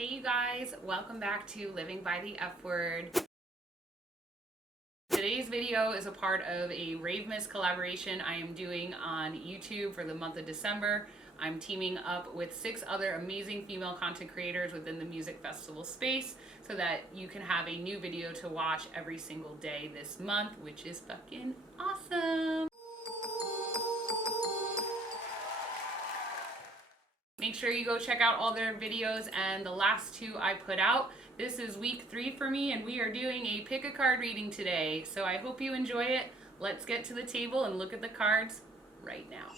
Hey you guys, welcome back to Living by the F Word. Today's video is a part of a Ravemas collaboration I am doing on YouTube for the month of December. I'm teaming up with 6 other amazing female content creators within the music festival space so that you can have a new video to watch every single day this month, which is fucking awesome. Make sure you go check out all their videos and the last 2 I put out. This is week 3 for me and we are doing a pick a card reading today. So I hope you enjoy it. Let's get to the table and look at the cards right now.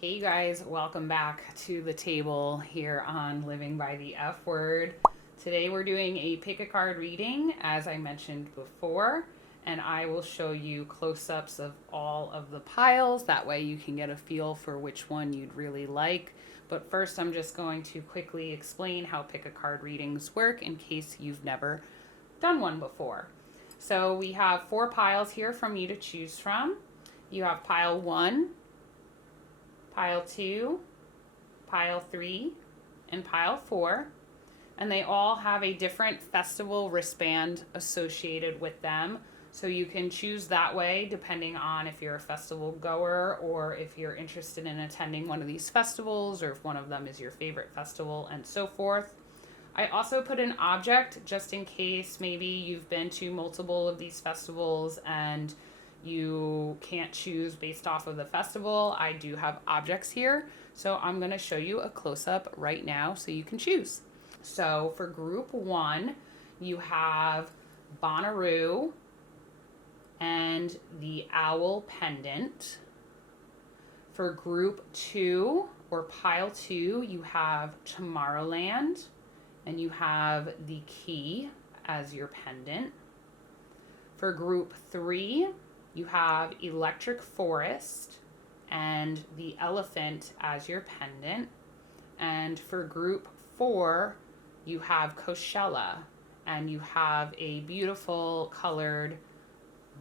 Hey you guys, welcome back to the table here on Living by the F Word. Today we're doing a pick a card reading as I mentioned before. And I will show you close-ups of all of the piles. That way you can get a feel for which one you'd really like. But first I'm just going to quickly explain how pick-a-card readings work in case you've never done one before. So we have 4 piles here from you to choose from. You have pile 1, pile 2, pile 3, and pile 4. And they all have a different festival wristband associated with them. So you can choose that way depending on if you're a festival goer or if you're interested in attending one of these festivals or if one of them is your favorite festival and so forth. I also put an object just in case maybe you've been to multiple of these festivals and you can't choose based off of the festival. I do have objects here. So I'm going to show you a close-up right now so you can choose. So for group 1, you have Bonnaroo and the owl pendant. For group 2 or pile 2, you have Tomorrowland and you have the key as your pendant. For group 3, you have Electric Forest and the elephant as your pendant. And for group 4, you have Coachella and you have a beautiful colored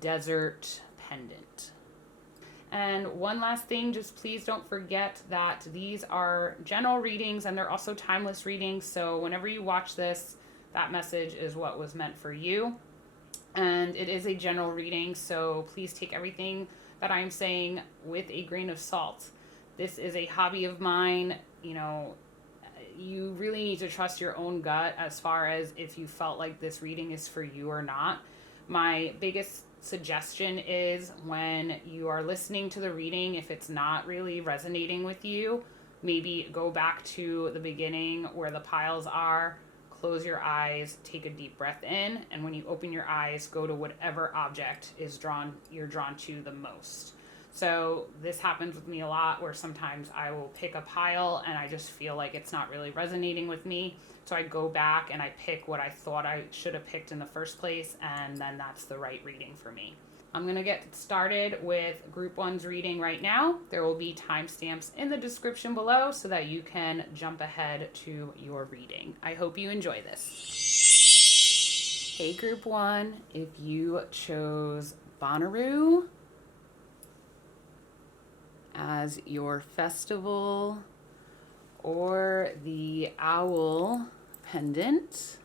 desert pendant. And one last thing, just please don't forget that these are general readings and they're also timeless readings. So whenever you watch this, that message is what was meant for you. And it is a general reading, so please take everything that I'm saying with a grain of salt. This is a hobby of mine. You know, you really need to trust your own gut as far as if you felt like this reading is for you or not. My biggest suggestion is when you are listening to the reading, if it's not really resonating with you, maybe go back to the beginning where the piles are, close your eyes, take a deep breath in, and when you open your eyes, go to whatever object is you're drawn to the most. So this happens with me a lot where sometimes I will pick a pile and I just feel like it's not really resonating with me. So I go back and I pick what I thought I should have picked in the first place, and then that's the right reading for me. I'm going to get started with group 1's reading right now. There will be timestamps in the description below so that you can jump ahead to your reading. I hope you enjoy this. Hey group 1, if you chose Bonnaroo as your festival or the owl pendant,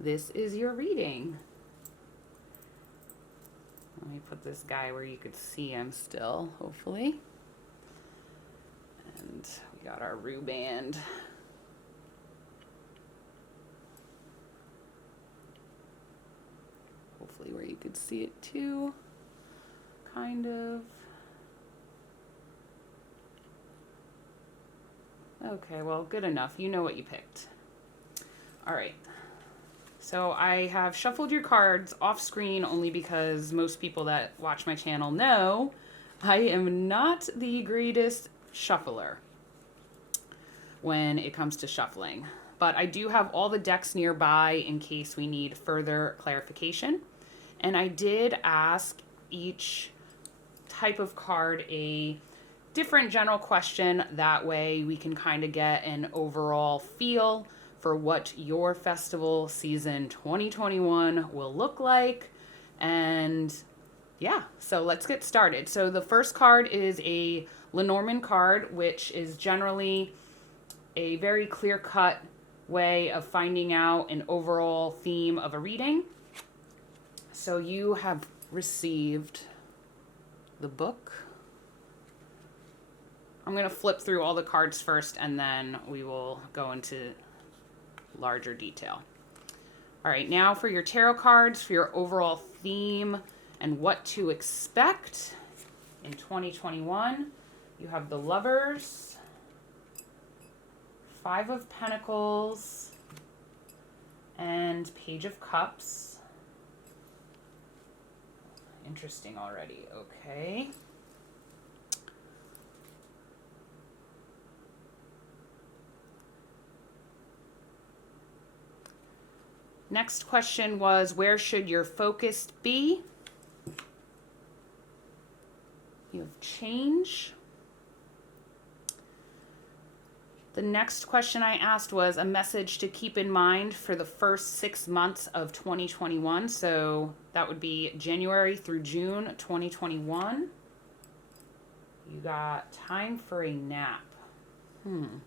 this is your reading. Let me put this guy where you could see him still, hopefully. And we got our Roo band. Hopefully where you could see it too. Kind of. Okay, well, good enough. You know what you picked. All right. So I have shuffled your cards off screen only because most people that watch my channel know I am not the greatest shuffler when it comes to shuffling. But I do have all the decks nearby in case we need further clarification. And I did ask each type of card a different general question. That way we can kind of get an overall feel for what your festival season 2021 will look like. And yeah, so let's get started. So the first card is a Lenormand card, which is generally a very clear-cut way of finding out an overall theme of a reading. So you have received the book. I'm going to flip through all the cards first, and then we will go into larger detail. All right, now for your tarot cards, for your overall theme and what to expect in 2021, you have the Lovers, Five of Pentacles, and Page of Cups. Interesting already. Okay. Next question was, where should your focus be? You have change. The next question I asked was a message to keep in mind for the first 6 months of 2021. So that would be January through June 2021. You got time for a nap. And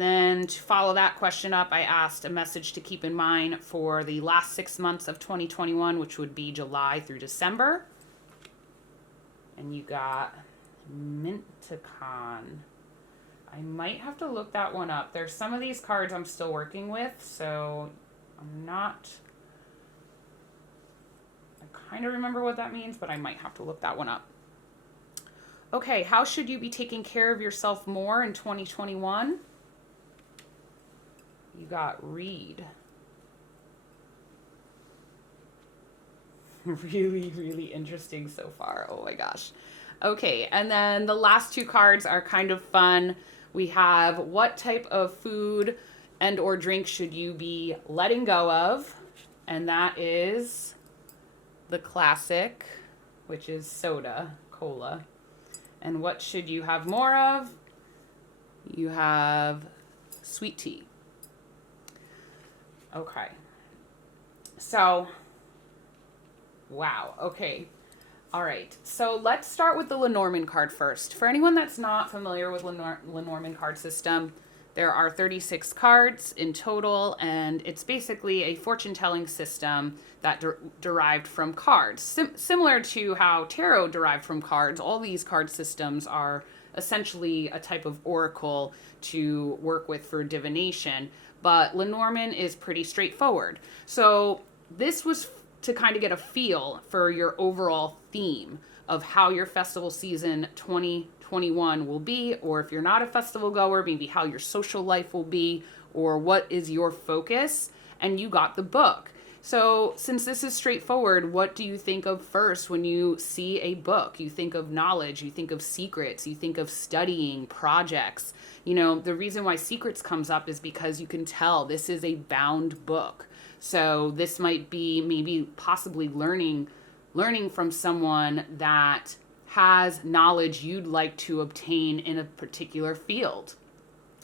then to follow that question up, I asked a message to keep in mind for the last 6 months of 2021, which would be July through December. And you got Minticon. I might have to look that one up. There's some of these cards I'm still working with, so I kind of remember what that means, but I might have to look that one up. Okay, how should you be taking care of yourself more in 2021? You got read. Really, really interesting so far. Oh my gosh. Okay, and then the last two cards are kind of fun. We have what type of food and or drink should you be letting go of? And that is the classic, which is soda, cola. And what should you have more of? You have sweet tea. Okay. So, wow. Okay. All right. So let's start with the Lenormand card first. For anyone that's not familiar with Lenormand card system, there are 36 cards in total, and it's basically a fortune-telling system that derived from cards. Similar to how tarot derived from cards, all these card systems are essentially a type of oracle to work with for divination. But Lenormand is pretty straightforward. So this was to kind of get a feel for your overall theme of how your festival season 2021 will be, or if you're not a festival goer, maybe how your social life will be, or what is your focus. And you got the book. So since this is straightforward, what do you think of first when you see a book? You think of knowledge, you think of secrets, you think of studying, projects. You know, the reason why secrets comes up is because you can tell this is a bound book. So this might be maybe possibly learning from someone that has knowledge you'd like to obtain in a particular field.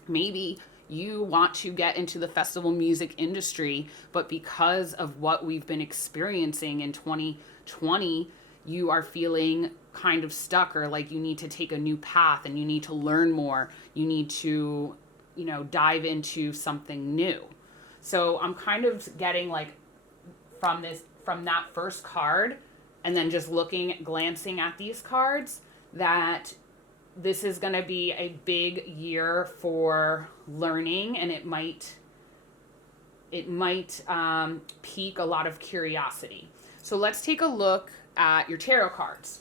Maybe you want to get into the festival music industry, but because of what we've been experiencing in 2020, you are feeling kind of stuck, or like you need to take a new path and you need to learn more. You need to, dive into something new. So I'm kind of getting like from that first card, and then just glancing at these cards, that this is going to be a big year for learning, and it might pique a lot of curiosity. So let's take a look at your tarot cards.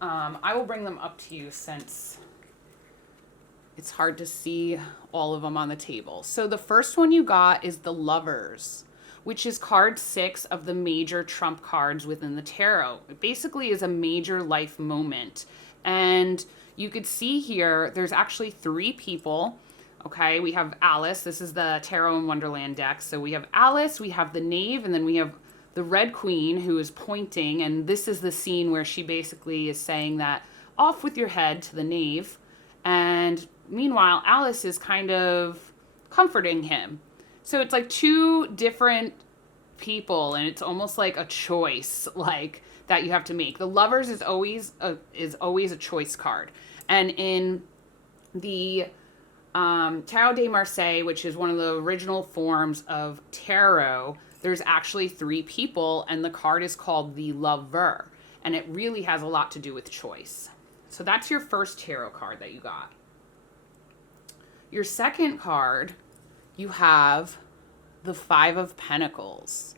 I will bring them up to you since it's hard to see all of them on the table. So the first one you got is the Lovers, which is card 6 of the major trump cards within the tarot. It basically is a major life moment. And you could see here, there's actually 3 people. Okay, we have Alice. This is the Tarot in Wonderland deck. So we have Alice, we have the Knave, and then we have the Red Queen who is pointing. And this is the scene where she basically is saying that, off with your head, to the Knave. And meanwhile, Alice is kind of comforting him. So it's like 2 different people, and it's almost like a choice. Like that you have to make. The Lovers is always a choice card. And in the Tarot de Marseille, which is one of the original forms of tarot, there's actually 3 people, and the card is called the Lover. And it really has a lot to do with choice. So that's your first tarot card that you got. Your second card, you have the 5 of Pentacles.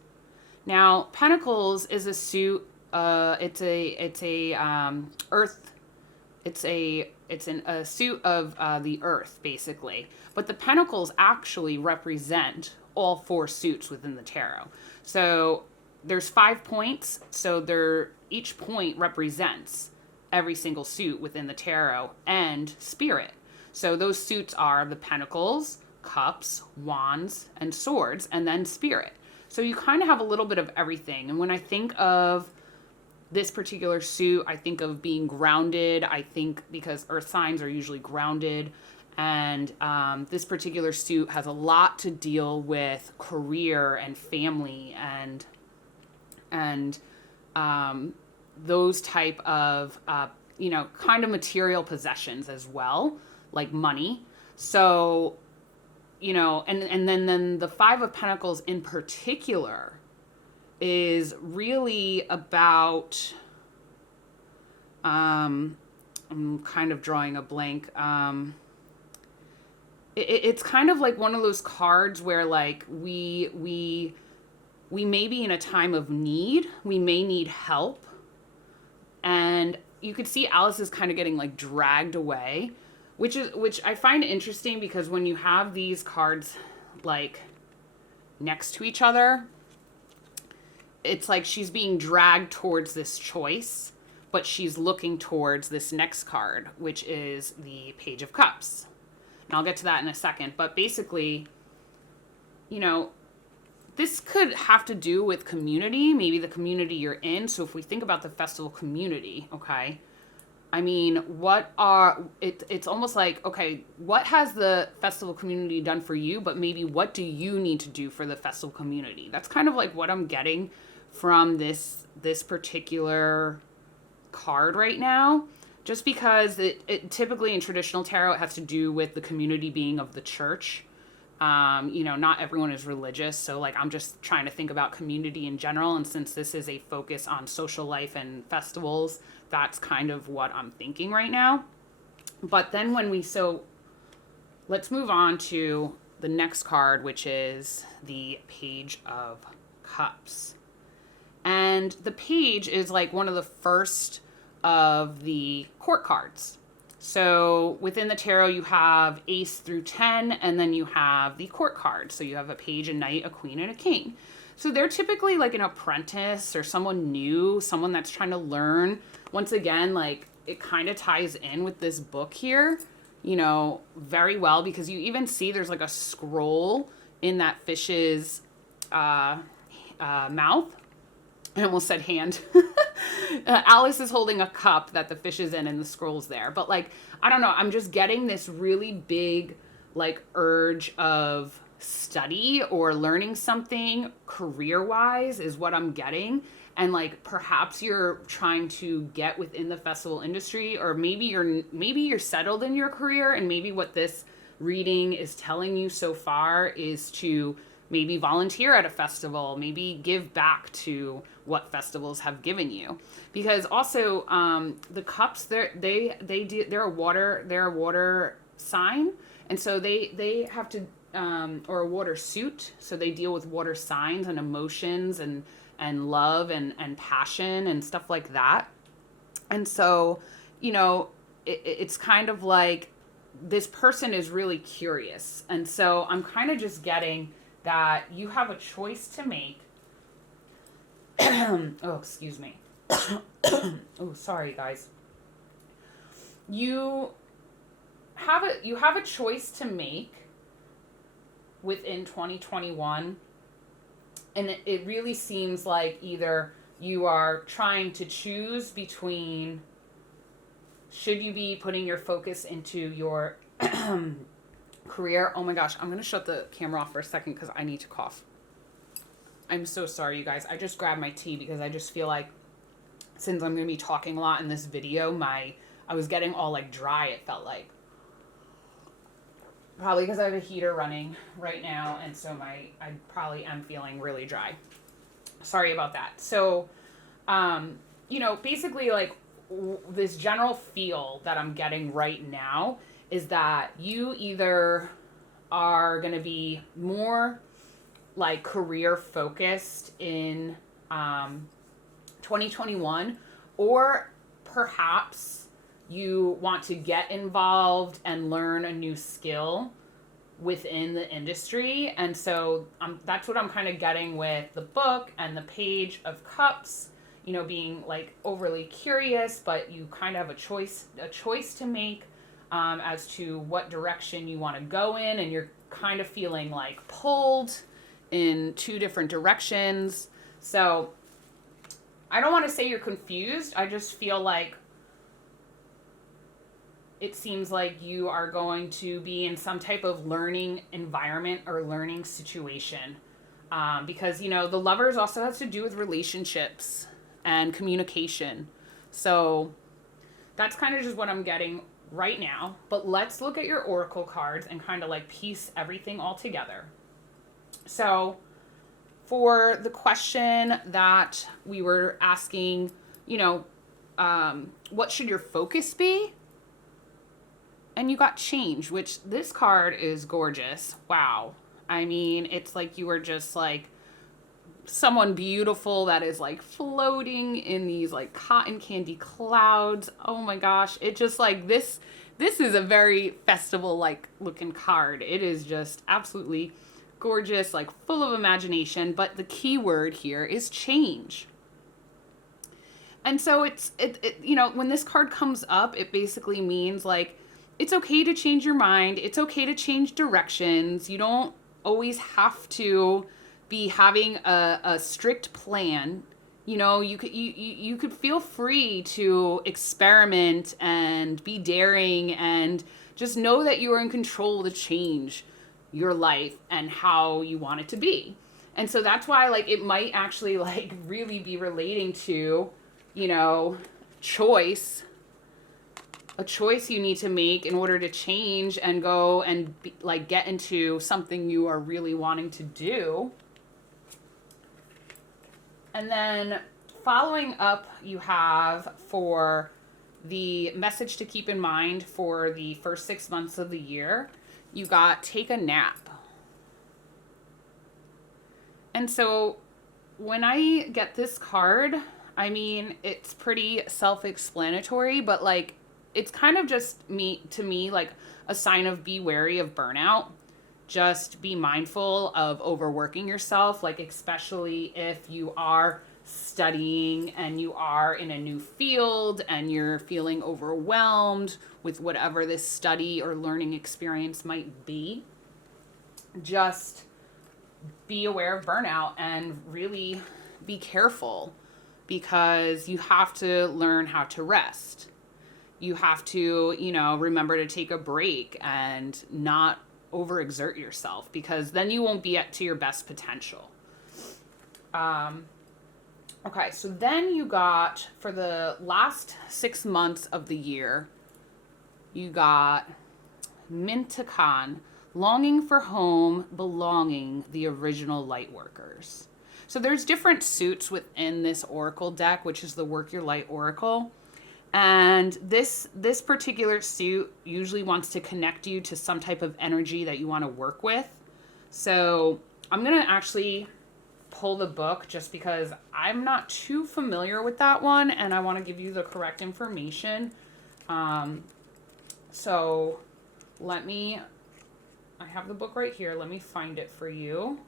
Now, Pentacles is a suit. It's a suit of the earth, basically. But the Pentacles actually represent all 4 suits within the tarot. So there's 5 points. So each point represents every single suit within the tarot and spirit. So those suits are the Pentacles, Cups, Wands, and Swords, and then Spirit. So you kind of have a little bit of everything. And when I think of this particular suit, I think of being grounded. I think because earth signs are usually grounded. And this particular suit has a lot to deal with career and family and those type of, kind of material possessions as well, like money. So, and then the 5 of Pentacles in particular is really about, I'm kind of drawing a blank. It's kind of like one of those cards where like we may be in a time of need. We may need help. And you could see Alice is kind of getting like dragged away, which I find interesting because when you have these cards like next to each other, it's like she's being dragged towards this choice, but she's looking towards this next card, which is the Page of Cups. And I'll get to that in a second. But basically, this could have to do with community, maybe the community you're in. So if we think about the festival community, okay, I mean, it's almost like, okay, what has the festival community done for you? But maybe what do you need to do for the festival community? That's kind of like what I'm getting from this particular card right now. Just because it typically in traditional tarot, it has to do with the community being of the church. Not everyone is religious. So like, I'm just trying to think about community in general. And since this is a focus on social life and festivals, that's kind of what I'm thinking right now. But then let's move on to the next card, which is the Page of Cups. And the Page is like one of the first of the court cards. So within the tarot, you have Ace through 10, and then you have the court cards. So you have a page, a knight, a queen, and a king. So they're typically like an apprentice or someone new, someone that's trying to learn. Once again, like it kind of ties in with this book here, very well, because you even see there's like a scroll in that fish's mouth. I almost said hand. Alice is holding a cup that the fish is in and the scroll's there. But like, I don't know. I'm just getting this really big like urge of study or learning something career-wise is what I'm getting. And like, perhaps you're trying to get within the festival industry, or maybe you're settled in your career, and maybe what this reading is telling you so far is to maybe volunteer at a festival, maybe give back to what festivals have given you. Because also the cups, they're a water sign, and so they have to or a water suit, so they deal with water signs and emotions and love and passion and stuff like that. And so it's kind of like this person is really curious, and so I'm kind of just getting that you have a choice to make. Oh, excuse me. Oh, sorry, guys. You have a choice to make within 2021, and it really seems like either you are trying to choose between, should you be putting your focus into your career. Oh my gosh, I'm gonna shut the camera off for a second because I need to cough. I'm so sorry, you guys. I just grabbed my tea because I just feel like since I'm going to be talking a lot in this video, I was getting all like dry, it felt like. Probably because I have a heater running right now, and so I probably am feeling really dry. Sorry about that. So, basically like this general feel that I'm getting right now is that you either are going to be more like career focused in 2021, or perhaps you want to get involved and learn a new skill within the industry. And so that's what I'm kind of getting with the book and the Page of Cups, being like overly curious, but you kind of have a choice to make as to what direction you want to go in, and you're kind of feeling like pulled in two different directions. So I don't want to say you're confused. I just feel like it seems like you are going to be in some type of learning environment or learning situation. Because, the Lovers also has to do with relationships and communication. So that's kind of just what I'm getting right now. But let's look at your oracle cards and kind of like piece everything all together. So for the question that we were asking, what should your focus be? And you got change, which this card is gorgeous. Wow. I mean, it's like you were just like someone beautiful that is like floating in these like cotton candy clouds. Oh my gosh. It just like this is a very festival like looking card. It is just absolutely gorgeous, like full of imagination. But the key word here is change. And so it when this card comes up, it basically means like, it's okay to change your mind. It's okay to change directions. You don't always have to be having a strict plan. You could feel free to experiment and be daring, and just know that you are in control to change your life and how you want it to be. And so that's why like it might actually like really be relating to, choice. A choice you need to make in order to change and go and get into something you are really wanting to do. And then following up, you have for the message to keep in mind for the first 6 months of the year, you got take a nap. And so when I get this card, I mean, it's pretty self-explanatory, but like, it's kind of just to me like a sign of be wary of burnout. Just be mindful of overworking yourself, like especially if you are studying and you are in a new field and you're feeling overwhelmed with whatever this study or learning experience might be. Just be aware of burnout and really be careful, because you have to learn how to rest. You have to, remember to take a break and not overexert yourself, because then you won't be to your best potential. Okay, so then you got, for the last 6 months of the year, you got Mintakan, longing for home, belonging, the original light workers. So there's different suits within this oracle deck, which is the Work Your Light Oracle. And this particular suit usually wants to connect you to some type of energy that you want to work with. So I'm going to actually pull the book just because I'm not too familiar with that one, and I want to give you the correct information. So I have the book right here. Let me find it for you.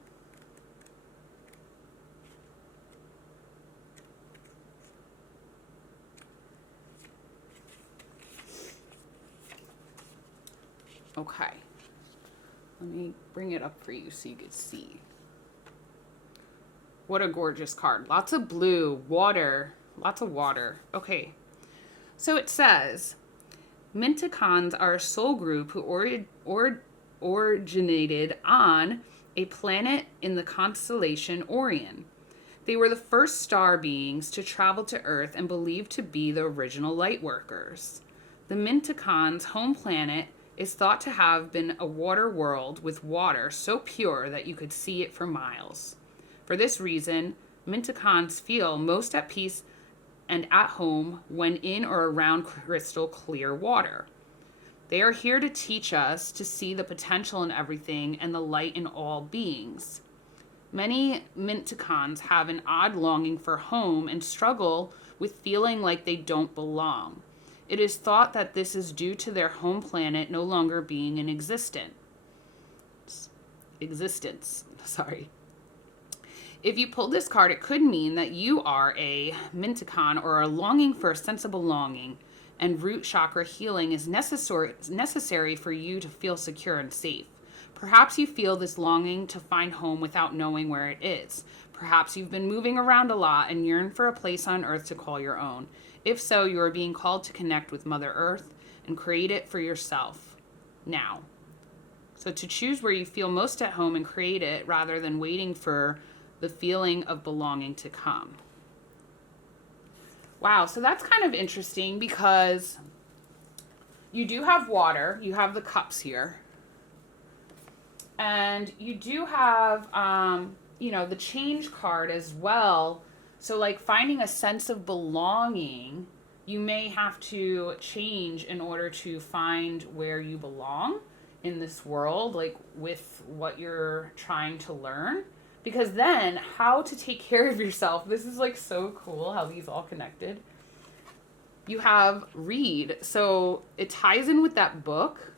Okay, let me bring it up for you so you can see. What a gorgeous card. Lots of blue, water, lots of water. Okay, so it says, Mintakans are a soul group who originated on a planet in the constellation Orion. They were the first star beings to travel to Earth and believed to be the original light workers. The Mintakans' home planet is thought to have been a water world with water so pure that you could see it for miles. For this reason, Mintakans feel most at peace and at home when in or around crystal clear water. They are here to teach us to see the potential in everything and the light in all beings. Many Mintakans have an odd longing for home and struggle with feeling like they don't belong. It is thought that this is due to their home planet no longer being in existence. If you pulled this card, it could mean that you are a Mintakan or are longing for a sense of belonging, and root chakra healing is necessary for you to feel secure and safe. Perhaps you feel this longing to find home without knowing where it is. Perhaps you've been moving around a lot and yearn for a place on Earth to call your own. If so, you are being called to connect with Mother Earth and create it for yourself now. So to choose where you feel most at home and create it rather than waiting for the feeling of belonging to come. Wow, so that's kind of interesting because you do have water, you have the cups here, and you do have, the change card as well. So like finding a sense of belonging, you may have to change in order to find where you belong in this world, like with what you're trying to learn. Because then how to take care of yourself, this is like so cool how these all connected. You have read, so it ties in with that book.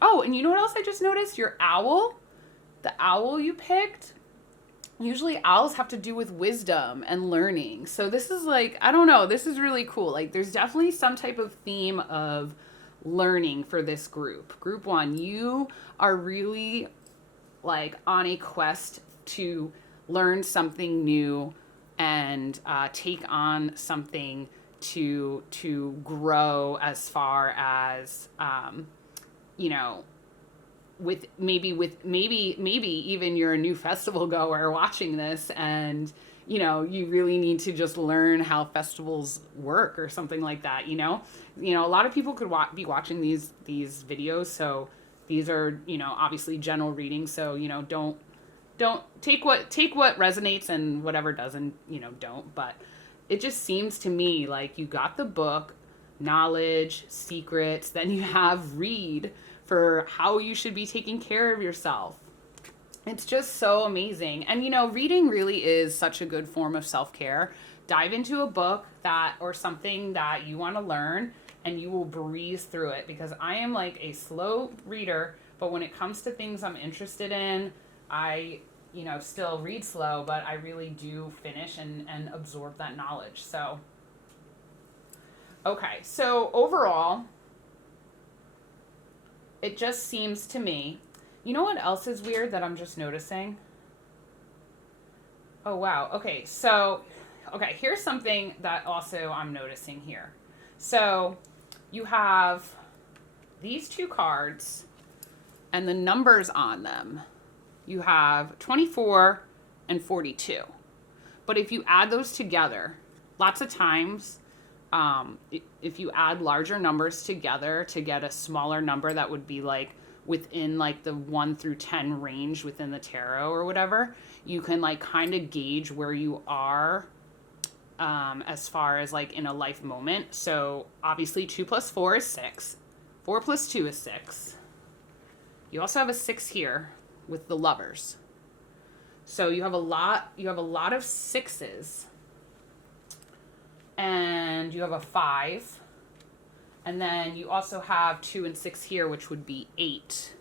Oh, and you know what else I just noticed? Your owl, the owl you picked, usually owls have to do with wisdom and learning. So this is like, I don't know, this is really cool. Like there's definitely some type of theme of learning for this group. Group 1, you are really like on a quest to learn something new and take on something to grow as far as with maybe even you're a new festival goer watching this and you really need to just learn how festivals work or something like that. A lot of people could be watching these videos, so these are obviously general reading, so don't take what resonates and whatever doesn't, don't. But it just seems to me like you got the book, knowledge, secrets, then you have read for how you should be taking care of yourself. It's just so amazing. And reading really is such a good form of self-care. Dive into a book or something that you want to learn and you will breeze through it, because I am like a slow reader, but when it comes to things I'm interested in, I, still read slow, but I really do finish and absorb that knowledge. So, okay. So overall, it just seems to me, you know what else is weird that I'm just noticing? Oh, wow. Okay. So, here's something that also I'm noticing here. So you have these two cards and the numbers on them. You have 24 and 42. But if you add those together, lots of times, if you add larger numbers together to get a smaller number that would be like within like the 1 through 10 range within the tarot or whatever, you can like kind of gauge where you are as far as like in a life moment. So obviously 2 plus 4 is 6. 4 plus 2 is 6. You also have a 6 here with the lovers. So you have a lot of 6s. And you have a 5. And then you also have 2 and 6 here, which would be 8.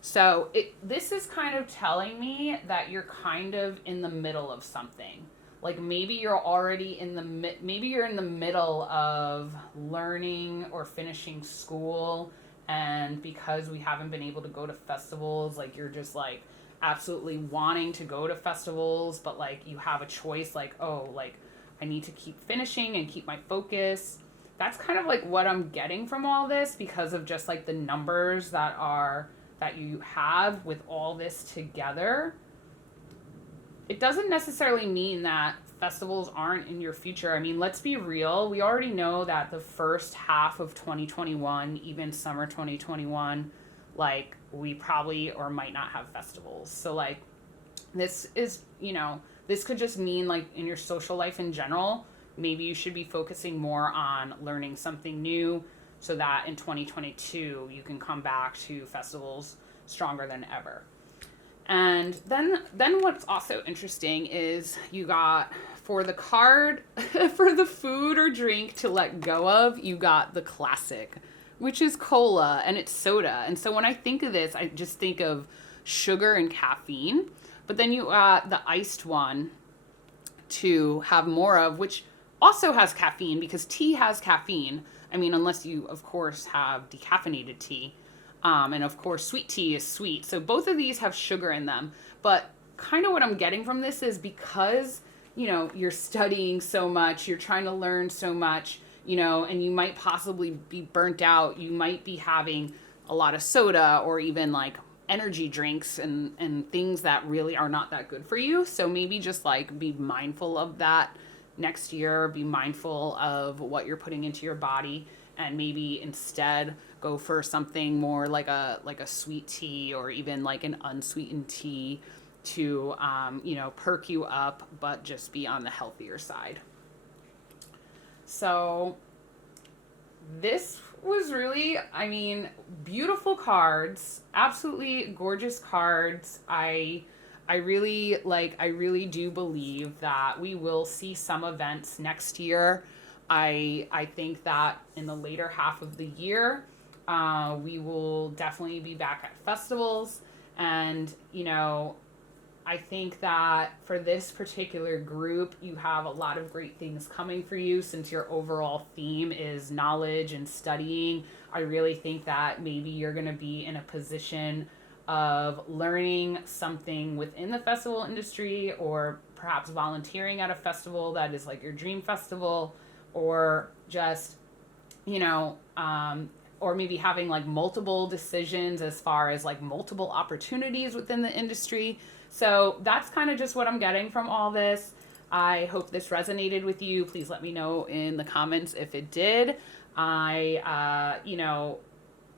So this is kind of telling me that you're kind of in the middle of something. Like maybe you're already in the middle of learning or finishing school, and because we haven't been able to go to festivals, like you're just like absolutely wanting to go to festivals, but like you have a choice, like, oh, like I need to keep finishing and keep my focus. That's kind of like what I'm getting from all this, because of just like the numbers that you have with all this together. it doesn't necessarily mean that festivals aren't in your future. I mean, let's be real. We already know that the first half of 2021, even summer 2021, like we probably or might not have festivals. So like this is, this could just mean like in your social life in general, maybe you should be focusing more on learning something new so that in 2022 you can come back to festivals stronger than ever. And then what's also interesting is you got for the card for the food or drink to let go of, you got the classic, which is cola and it's soda. And so when I think of this, I just think of sugar and caffeine. But then you got the iced one to have more of, which also has caffeine because tea has caffeine. I mean, unless you, of course, have decaffeinated tea. And of course, sweet tea is sweet. So both of these have sugar in them. But kind of what I'm getting from this is because, you're studying so much, you're trying to learn so much, and you might possibly be burnt out. You might be having a lot of soda or even like energy drinks and things that really are not that good for you. So maybe just like be mindful of that next year, be mindful of what you're putting into your body, and maybe instead go for something more like a sweet tea or even like an unsweetened tea to perk you up, but just be on the healthier side. So this was really, beautiful cards, absolutely gorgeous cards. I really do believe that we will see some events next year. I think that in the later half of the year, we will definitely be back at festivals. And, I think that for this particular group, you have a lot of great things coming for you since your overall theme is knowledge and studying. I really think that maybe you're going to be in a position of learning something within the festival industry, or perhaps volunteering at a festival that is like your dream festival, or just, or maybe having like multiple decisions as far as like multiple opportunities within the industry. So that's kind of just what I'm getting from all this. I hope this resonated with you. Please let me know in the comments if it did.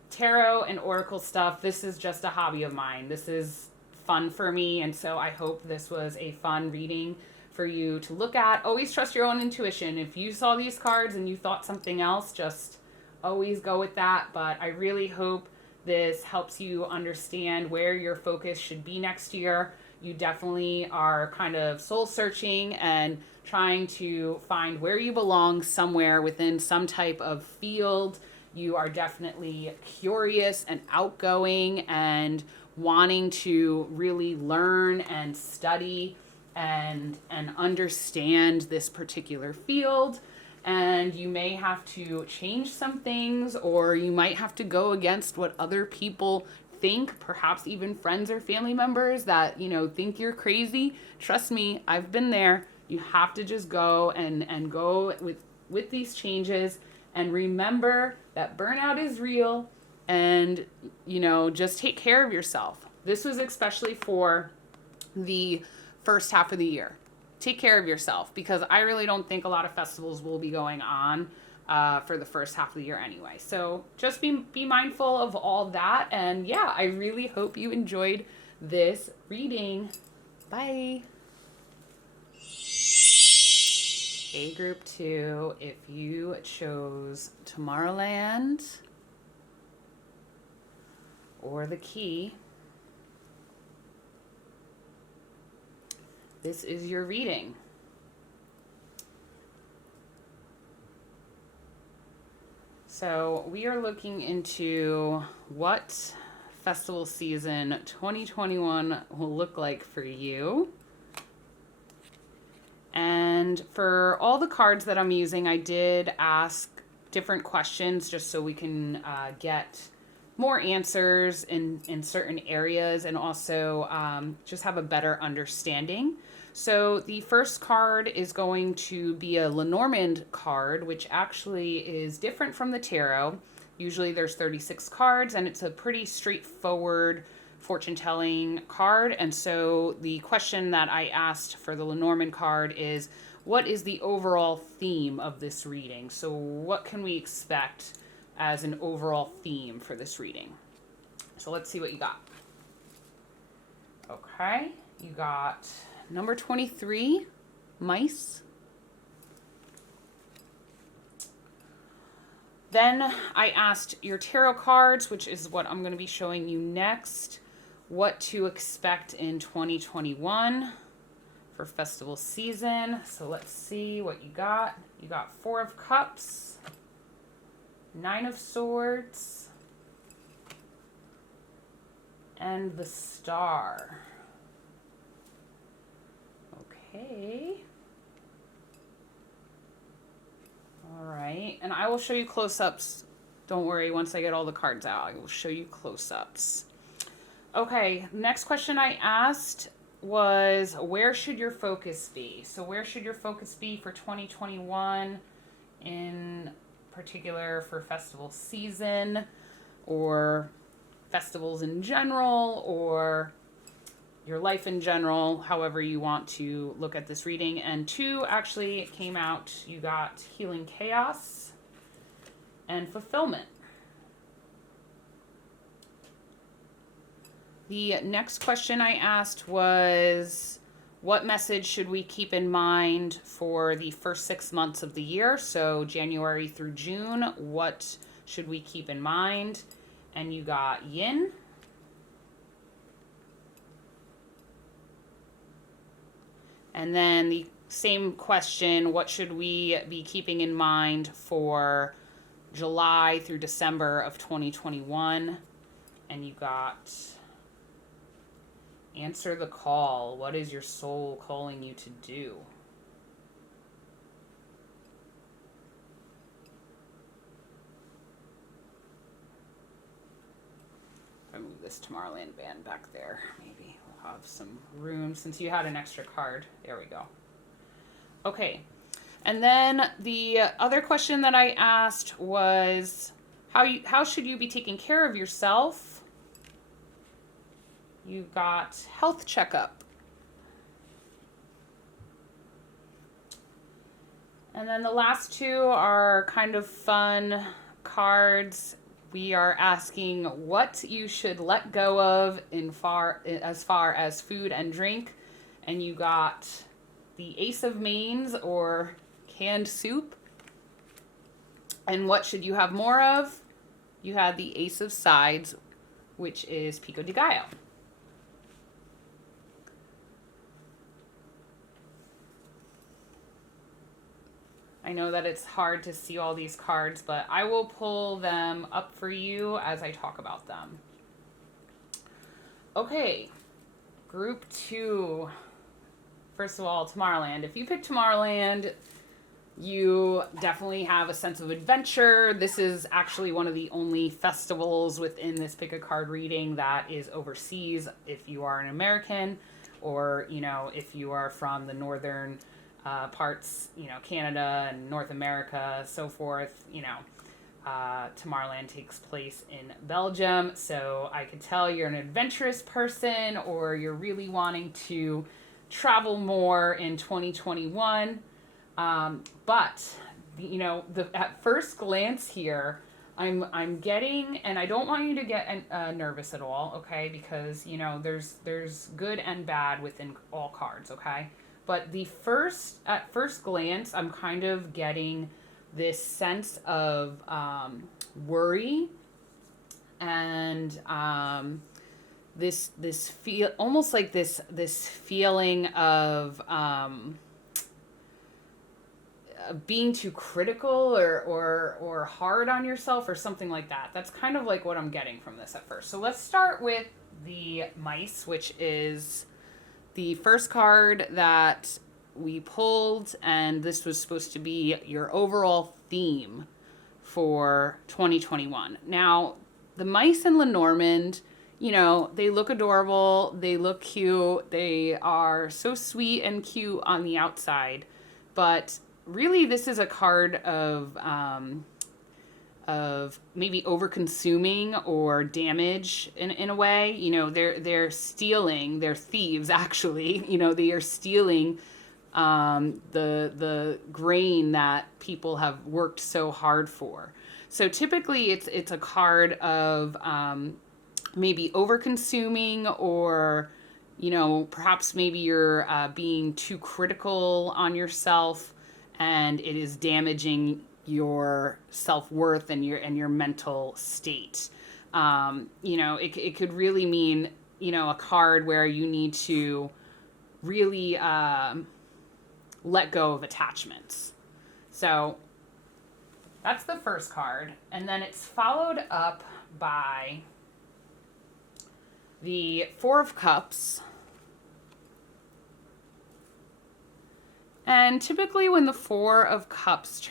Tarot and oracle stuff, this is just a hobby of mine. This is fun for me, and so I hope this was a fun reading for you to look at. Always trust your own intuition. If you saw these cards and you thought something else, just always go with that. But I really hope this helps you understand where your focus should be next year. You definitely are kind of soul searching and trying to find where you belong somewhere within some type of field. You are definitely curious and outgoing and wanting to really learn and study and understand this particular field. And you may have to change some things, or you might have to go against what other people think, perhaps even friends or family members that, think you're crazy. Trust me, I've been there. You have to just go and go with these changes, and remember that burnout is real, and, just take care of yourself. This was especially for the first half of the year. Take care of yourself, because I really don't think a lot of festivals will be going on for the first half of the year anyway. So just be mindful of all that. And yeah, I really hope you enjoyed this reading. Bye. A group 2, if you chose Tomorrowland or the key, this is your reading. So we are looking into what festival season 2021 will look like for you. And for all the cards that I'm using, I did ask different questions just so we can get more answers in certain areas, and also just have a better understanding. So the first card is going to be a Lenormand card, which actually is different from the tarot. Usually there's 36 cards, and it's a pretty straightforward fortune telling card. And so the question that I asked for the Lenormand card is, what is the overall theme of this reading? So what can we expect as an overall theme for this reading? So let's see what you got. Okay, you got number 23, mice. Then I asked your tarot cards, which is what I'm going to be showing you next, what to expect in 2021 for festival season. So let's see what you got. You got 4 of Cups, 9 of Swords, and the Star. Okay. All right, and I will show you close-ups. Don't worry, once I get all the cards out, I will show you close-ups. Okay, next question I asked was, where should your focus be? So where should your focus be for 2021, in particular for festival season, or festivals in general, or your life in general, however you want to look at this reading. And 2 actually came out. You got Healing Chaos and Fulfillment. The next question I asked was, what message should we keep in mind for the first 6 months of the year? So January through June, what should we keep in mind? And you got Yin. And then the same question, what should we be keeping in mind for July through December of 2021? And you got answer the call. What is your soul calling you to do? If I move this Tomorrowland band back there, maybe we'll have some room since you had an extra card. There we go. Okay. And then the other question that I asked was, how should you be taking care of yourself? You got health checkup. And then the last 2 are kind of fun cards. We are asking what you should let go of as far as food and drink. And you got the Ace of Mains, or canned soup. And what should you have more of? You had the Ace of Sides, which is Pico de Gallo. I know that it's hard to see all these cards, but I will pull them up for you as I talk about them. Okay, group 2. First of all, Tomorrowland. If you pick Tomorrowland, you definitely have a sense of adventure. This is actually one of the only festivals within this pick a card reading that is overseas. If you are an American, or if you are from the northern parts, Canada and North America, so forth, Tomorrowland takes place in Belgium. So I could tell you're an adventurous person, or you're really wanting to travel more in 2021. But at first glance here, I'm getting, and I don't want you to get nervous at all, okay? Because there's good and bad within all cards, okay? But at first glance, I'm kind of getting this sense of worry, and this feel, almost like this feeling of being too critical or hard on yourself, or something like that. That's kind of like what I'm getting from this at first. So let's start with the mice, which is the first card that we pulled, and this was supposed to be your overall theme for 2021. Now, the mice in Lenormand, they look adorable, they look cute, they are so sweet and cute on the outside, but really this is a card of of maybe over consuming or damage in a way. They're stealing, they're thieves actually. They are stealing the grain that people have worked so hard for. So typically it's a card of maybe over consuming, or perhaps maybe you're being too critical on yourself, and it is damaging your self-worth and your mental state. It could really mean a card where you need to really let go of attachments. So that's the first card, and then it's followed up by the Four of Cups. And typically when the Four of Cups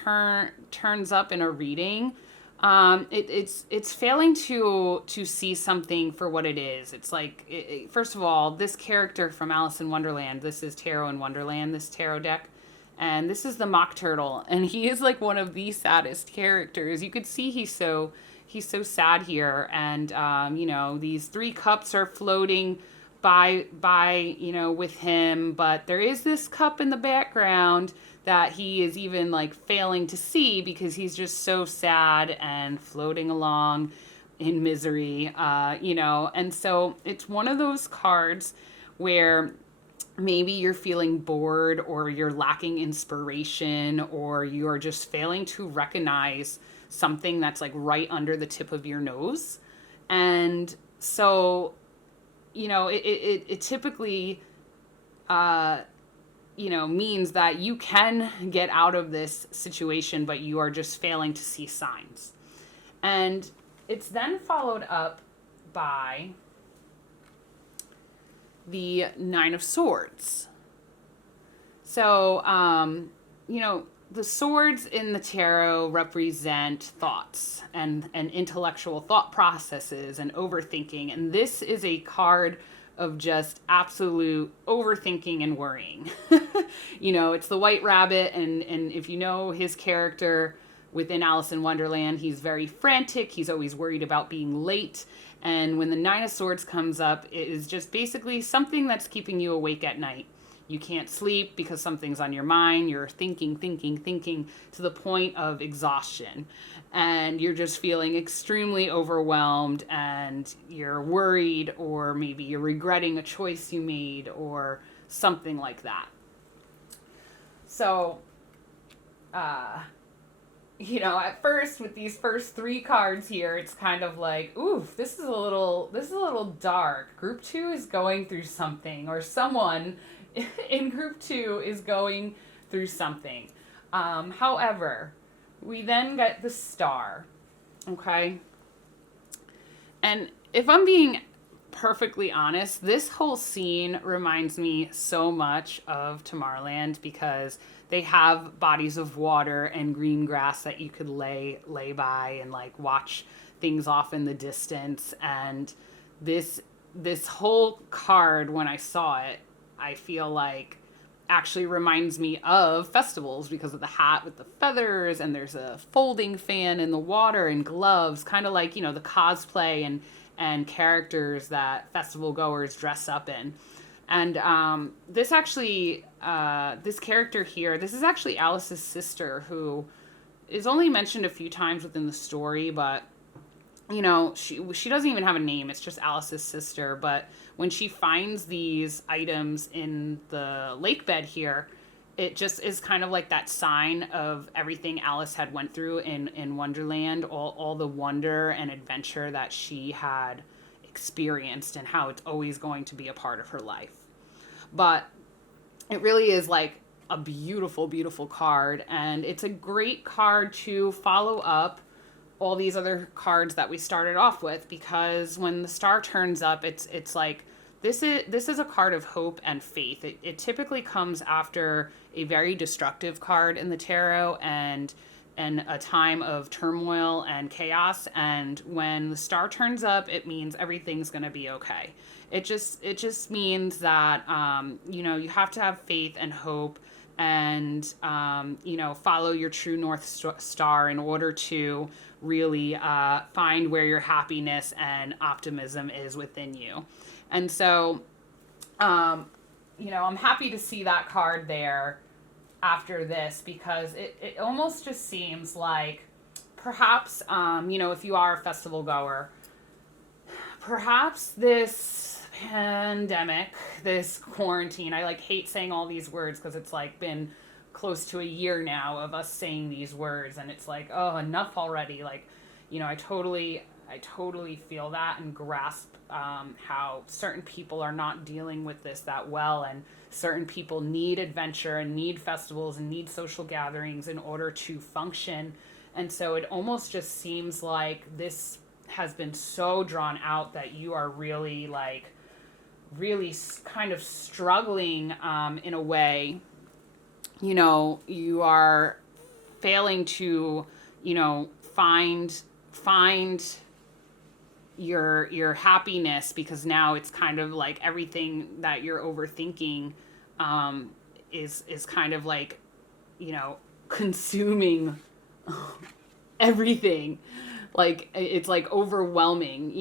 turns up in a reading, it's failing to see something for what it is. It's like, first of all, this character from Alice in Wonderland, this is Tarot in Wonderland, this tarot deck, and this is the Mock Turtle, and he is like one of the saddest characters. You could see he's so sad here, and these three cups are floating by with him, but there is this cup in the background that he is even like failing to see because he's just so sad and floating along in misery, and so it's one of those cards where maybe you're feeling bored, or you're lacking inspiration, or you're just failing to recognize something that's like right under the tip of your nose. And so it typically means that you can get out of this situation, but you are just failing to see signs. And it's then followed up by the Nine of Swords. So the swords in the tarot represent thoughts and intellectual thought processes and overthinking. And this is a card of just absolute overthinking and worrying. It's the White Rabbit. And if you know his character within Alice in Wonderland, he's very frantic. He's always worried about being late. And when the Nine of Swords comes up, it is just basically something that's keeping you awake at night. You can't sleep because something's on your mind. You're thinking to the point of exhaustion. And you're just feeling extremely overwhelmed, and you're worried, or maybe you're regretting a choice you made or something like that. So, at first with these first three cards here, it's kind of like, oof, this is a little dark. Group 2 is going through something, or someone in group 2 is going through something. However, we then get the Star, okay? And if I'm being perfectly honest, this whole scene reminds me so much of Tomorrowland, because they have bodies of water and green grass that you could lay by and like watch things off in the distance. And this whole card, when I saw it, I feel like actually reminds me of festivals, because of the hat with the feathers, and there's a folding fan in the water and gloves, kind of like, the cosplay and characters that festival goers dress up in. And this actually, this character here, this is actually Alice's sister, who is only mentioned a few times within the story, but she doesn't even have a name. It's just Alice's sister. But when she finds these items in the lake bed here, it just is kind of like that sign of everything Alice had went through in Wonderland, all the wonder and adventure that she had experienced, and how it's always going to be a part of her life. But it really is like a beautiful, beautiful card, and it's a great card to follow up all these other cards that we started off with, because when the Star turns up, it's like this is a card of hope and faith. It typically comes after a very destructive card in the tarot, and a time of turmoil and chaos. And when the Star turns up, it means everything's going to be okay. It just means that you have to have faith and hope, and follow your true North Star in order to really find where your happiness and optimism is within you. And so, I'm happy to see that card there after this, because it almost just seems like perhaps, if you are a festival goer, perhaps this pandemic, this quarantine, I hate saying all these words because it's been close to a year now of us saying these words, and it's oh, enough already. I totally feel that and grasp how certain people are not dealing with this that well, and certain people need adventure and need festivals and need social gatherings in order to function. And so it almost just seems like this has been so drawn out that you are really kind of struggling in a way. You are failing to, find your happiness, because now it's kind of everything that you're overthinking is kind of consuming everything. It's overwhelming,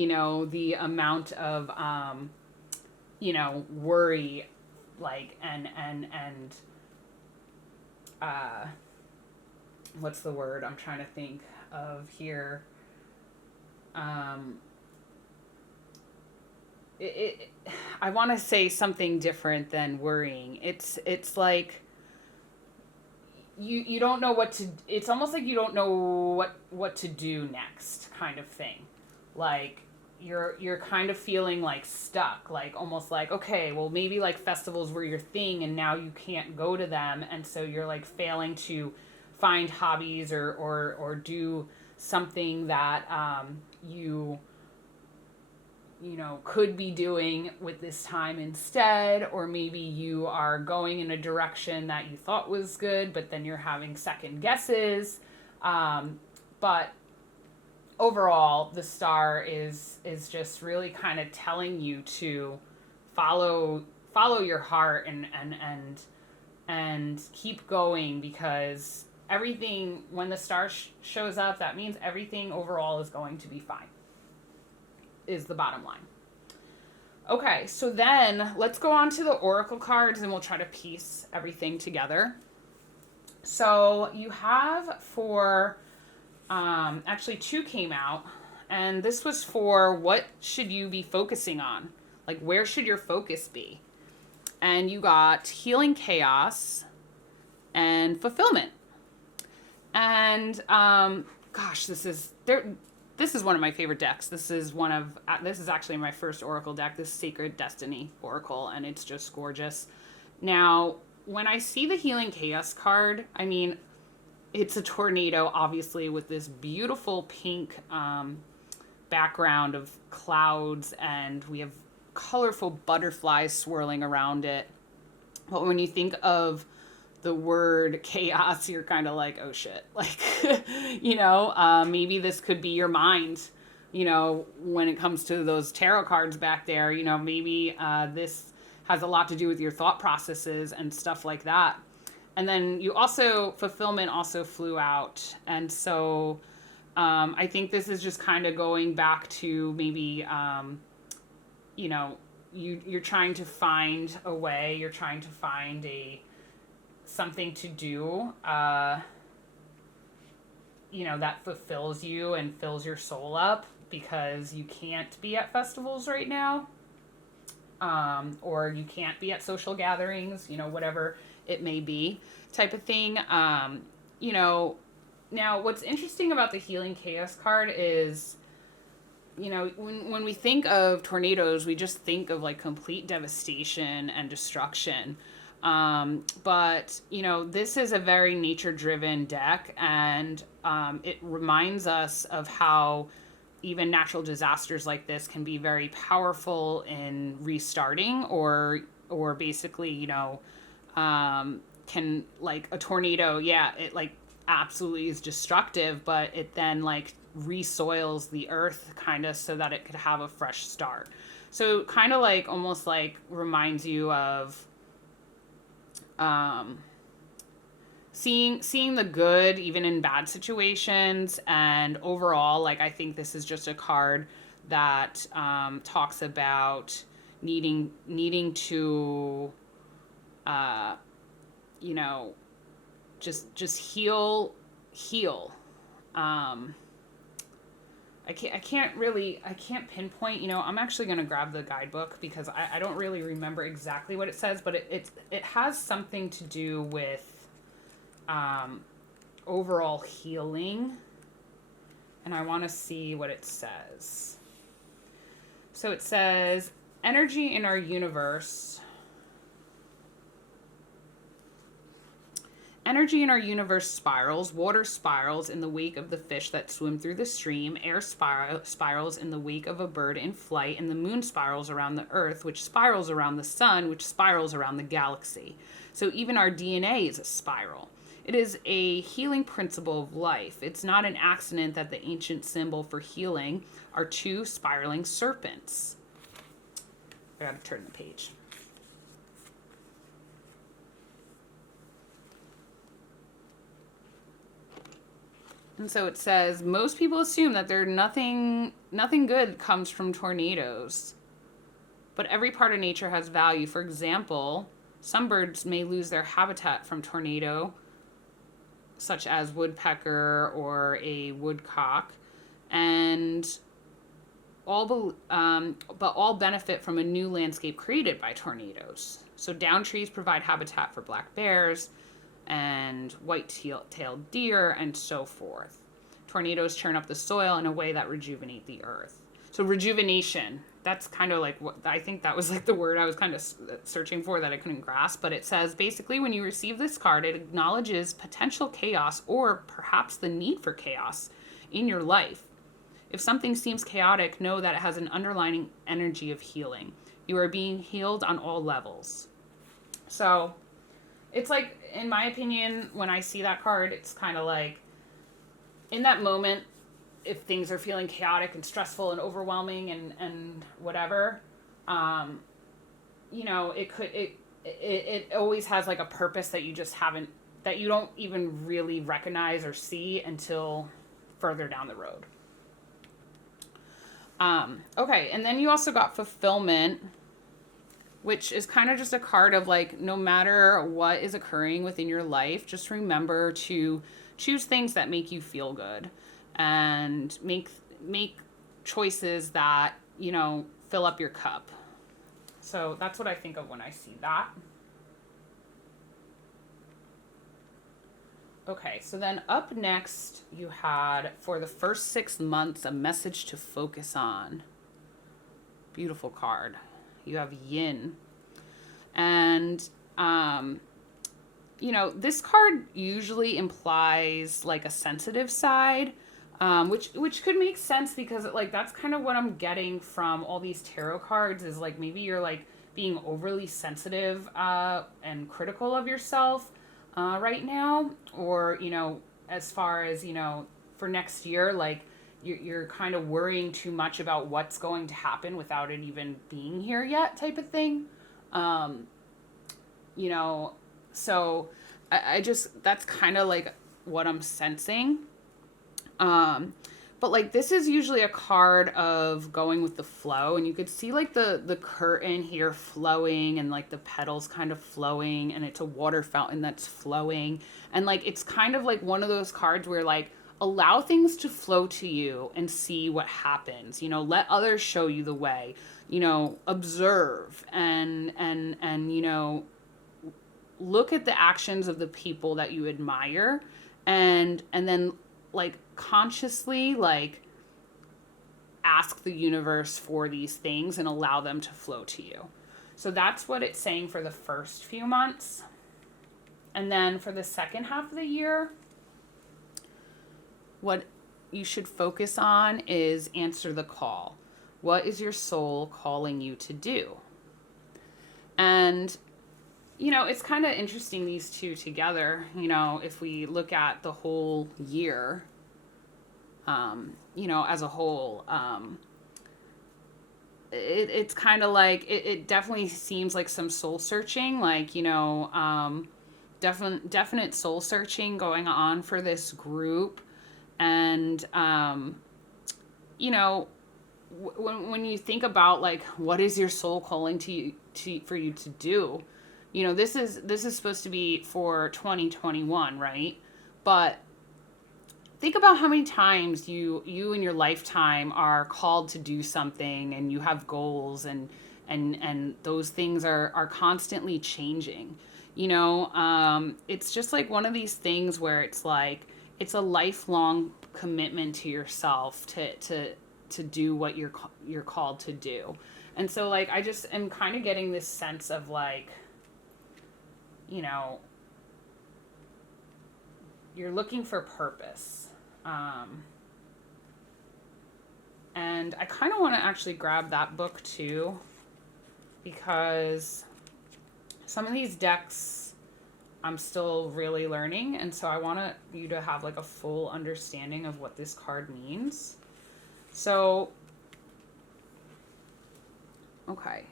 the amount of worry, and what's the word I'm trying to think of here? I want to say something different than worrying. It's you don't know what to, it's almost like you don't know what to do next, kind of thing. You're kind of feeling stuck, almost okay, well, maybe festivals were your thing and now you can't go to them, and so you're failing to find hobbies or do something that you could be doing with this time instead. Or maybe you are going in a direction that you thought was good, but then you're having second guesses. But overall, the star is just really kind of telling you to follow your heart and keep going, because everything, when the star shows up, that means everything overall is going to be fine, is the bottom line. Okay, so then let's go on to the oracle cards and we'll try to piece everything together. So you have for, actually two came out, and this was for what should you be focusing on? Where should your focus be? And you got healing chaos and fulfillment. And gosh, this is one of my favorite decks. This is actually my first oracle deck, this Sacred Destiny Oracle, and it's just gorgeous. Now, when I see the Healing Chaos card, I mean, it's a tornado, obviously, with this beautiful pink background of clouds, and we have colorful butterflies swirling around it. But when you think of the word chaos, you're kind of oh shit. Maybe this could be your mind, when it comes to those tarot cards back there, maybe this has a lot to do with your thought processes and stuff like that. And then fulfillment also flew out. And so I think this is just kind of going back to maybe, you're trying to find a way, you're trying to find something to do, that fulfills you and fills your soul up, because you can't be at festivals right now, or you can't be at social gatherings, whatever it may be, type of thing. Now what's interesting about the Healing Chaos card is, when we think of tornadoes, we just think of complete devastation and destruction. But this is a very nature-driven deck, and it reminds us of how even natural disasters like this can be very powerful in restarting, or basically, can, a tornado, it absolutely is destructive, but it then resoils the earth kind of so that it could have a fresh start. So kind of almost reminds you of seeing the good even in bad situations. And overall, like, I think this is just a card that talks about needing to uh, you know, just heal. um I can't pinpoint, I'm actually going to grab the guidebook because I don't really remember exactly what it says, but it has something to do with um, overall healing. And I want to see what it says. So it says, energy in our universe. Energy in our universe spirals. Water spirals in the wake of the fish that swim through the stream. Air spirals in the wake of a bird in flight. And the moon spirals around the earth, which spirals around the sun, which spirals around the galaxy. So even our DNA is a spiral. It is a healing principle of life. It's not an accident that the ancient symbol for healing are two spiraling serpents. I gotta turn the page. And so it says, most people assume that nothing good comes from tornadoes. But every part of nature has value. For example, some birds may lose their habitat from tornado, such as woodpecker or a woodcock, and but all benefit from a new landscape created by tornadoes. So down trees provide habitat for black bears and white-tailed deer, and so forth. Tornadoes churn up the soil in a way that rejuvenate the earth. So rejuvenation, that's kind of like what I think that was like the word I was kind of searching for that I couldn't grasp. But it says basically when you receive this card, it acknowledges potential chaos or perhaps the need for chaos in your life. If something seems chaotic, know that it has an underlying energy of healing. You are being healed on all levels. So it's like, in my opinion, when I see that card, it's kind of like, in that moment, if things are feeling chaotic and stressful and overwhelming and whatever, it always has like a purpose that you don't even really recognize or see until further down the road. Okay, and then you also got fulfillment, which is kind of just a card of like, no matter what is occurring within your life, just remember to choose things that make you feel good and make choices that, fill up your cup. So that's what I think of when I see that. Okay, so then up next you had, for the first 6 months, a message to focus on. Beautiful card. You have yin. And, this card usually implies like a sensitive side, which could make sense because like that's kind of what I'm getting from all these tarot cards is like maybe you're like being overly sensitive and critical of yourself right now, or, as far as, for next year, like you're kind of worrying too much about what's going to happen without it even being here yet, type of thing. So I just, that's kind of like what I'm sensing. But like this is usually a card of going with the flow, and you could see like the curtain here flowing and like the petals kind of flowing, and it's a water fountain that's flowing. And like it's kind of like one of those cards where like allow things to flow to you and see what happens. Let others show you the way. Observe and look at the actions of the people that you admire, and then like consciously like ask the universe for these things and allow them to flow to you. So that's what it's saying for the first few months. And then for the second half of the year, what you should focus on is answer the call. What is your soul calling you to do? And it's kind of interesting, these two together, if we look at the whole year, as a whole, it's kind of like, it definitely seems like some soul searching, like, definite soul searching going on for this group. And, you know, when you think about like what is your soul calling for you to do, you know, this is supposed to be for 2021, right? But think about how many times you in your lifetime are called to do something, and you have goals, and those things are constantly changing. You know, it's just like one of these things where it's like it's a lifelong commitment to yourself to do what you're called to do. And so like I just am kind of getting this sense of like, you know, you're looking for purpose. And I kind of want to actually grab that book too, because some of these decks I'm still really learning, and so I want you to have like a full understanding of what this card means. So, okay.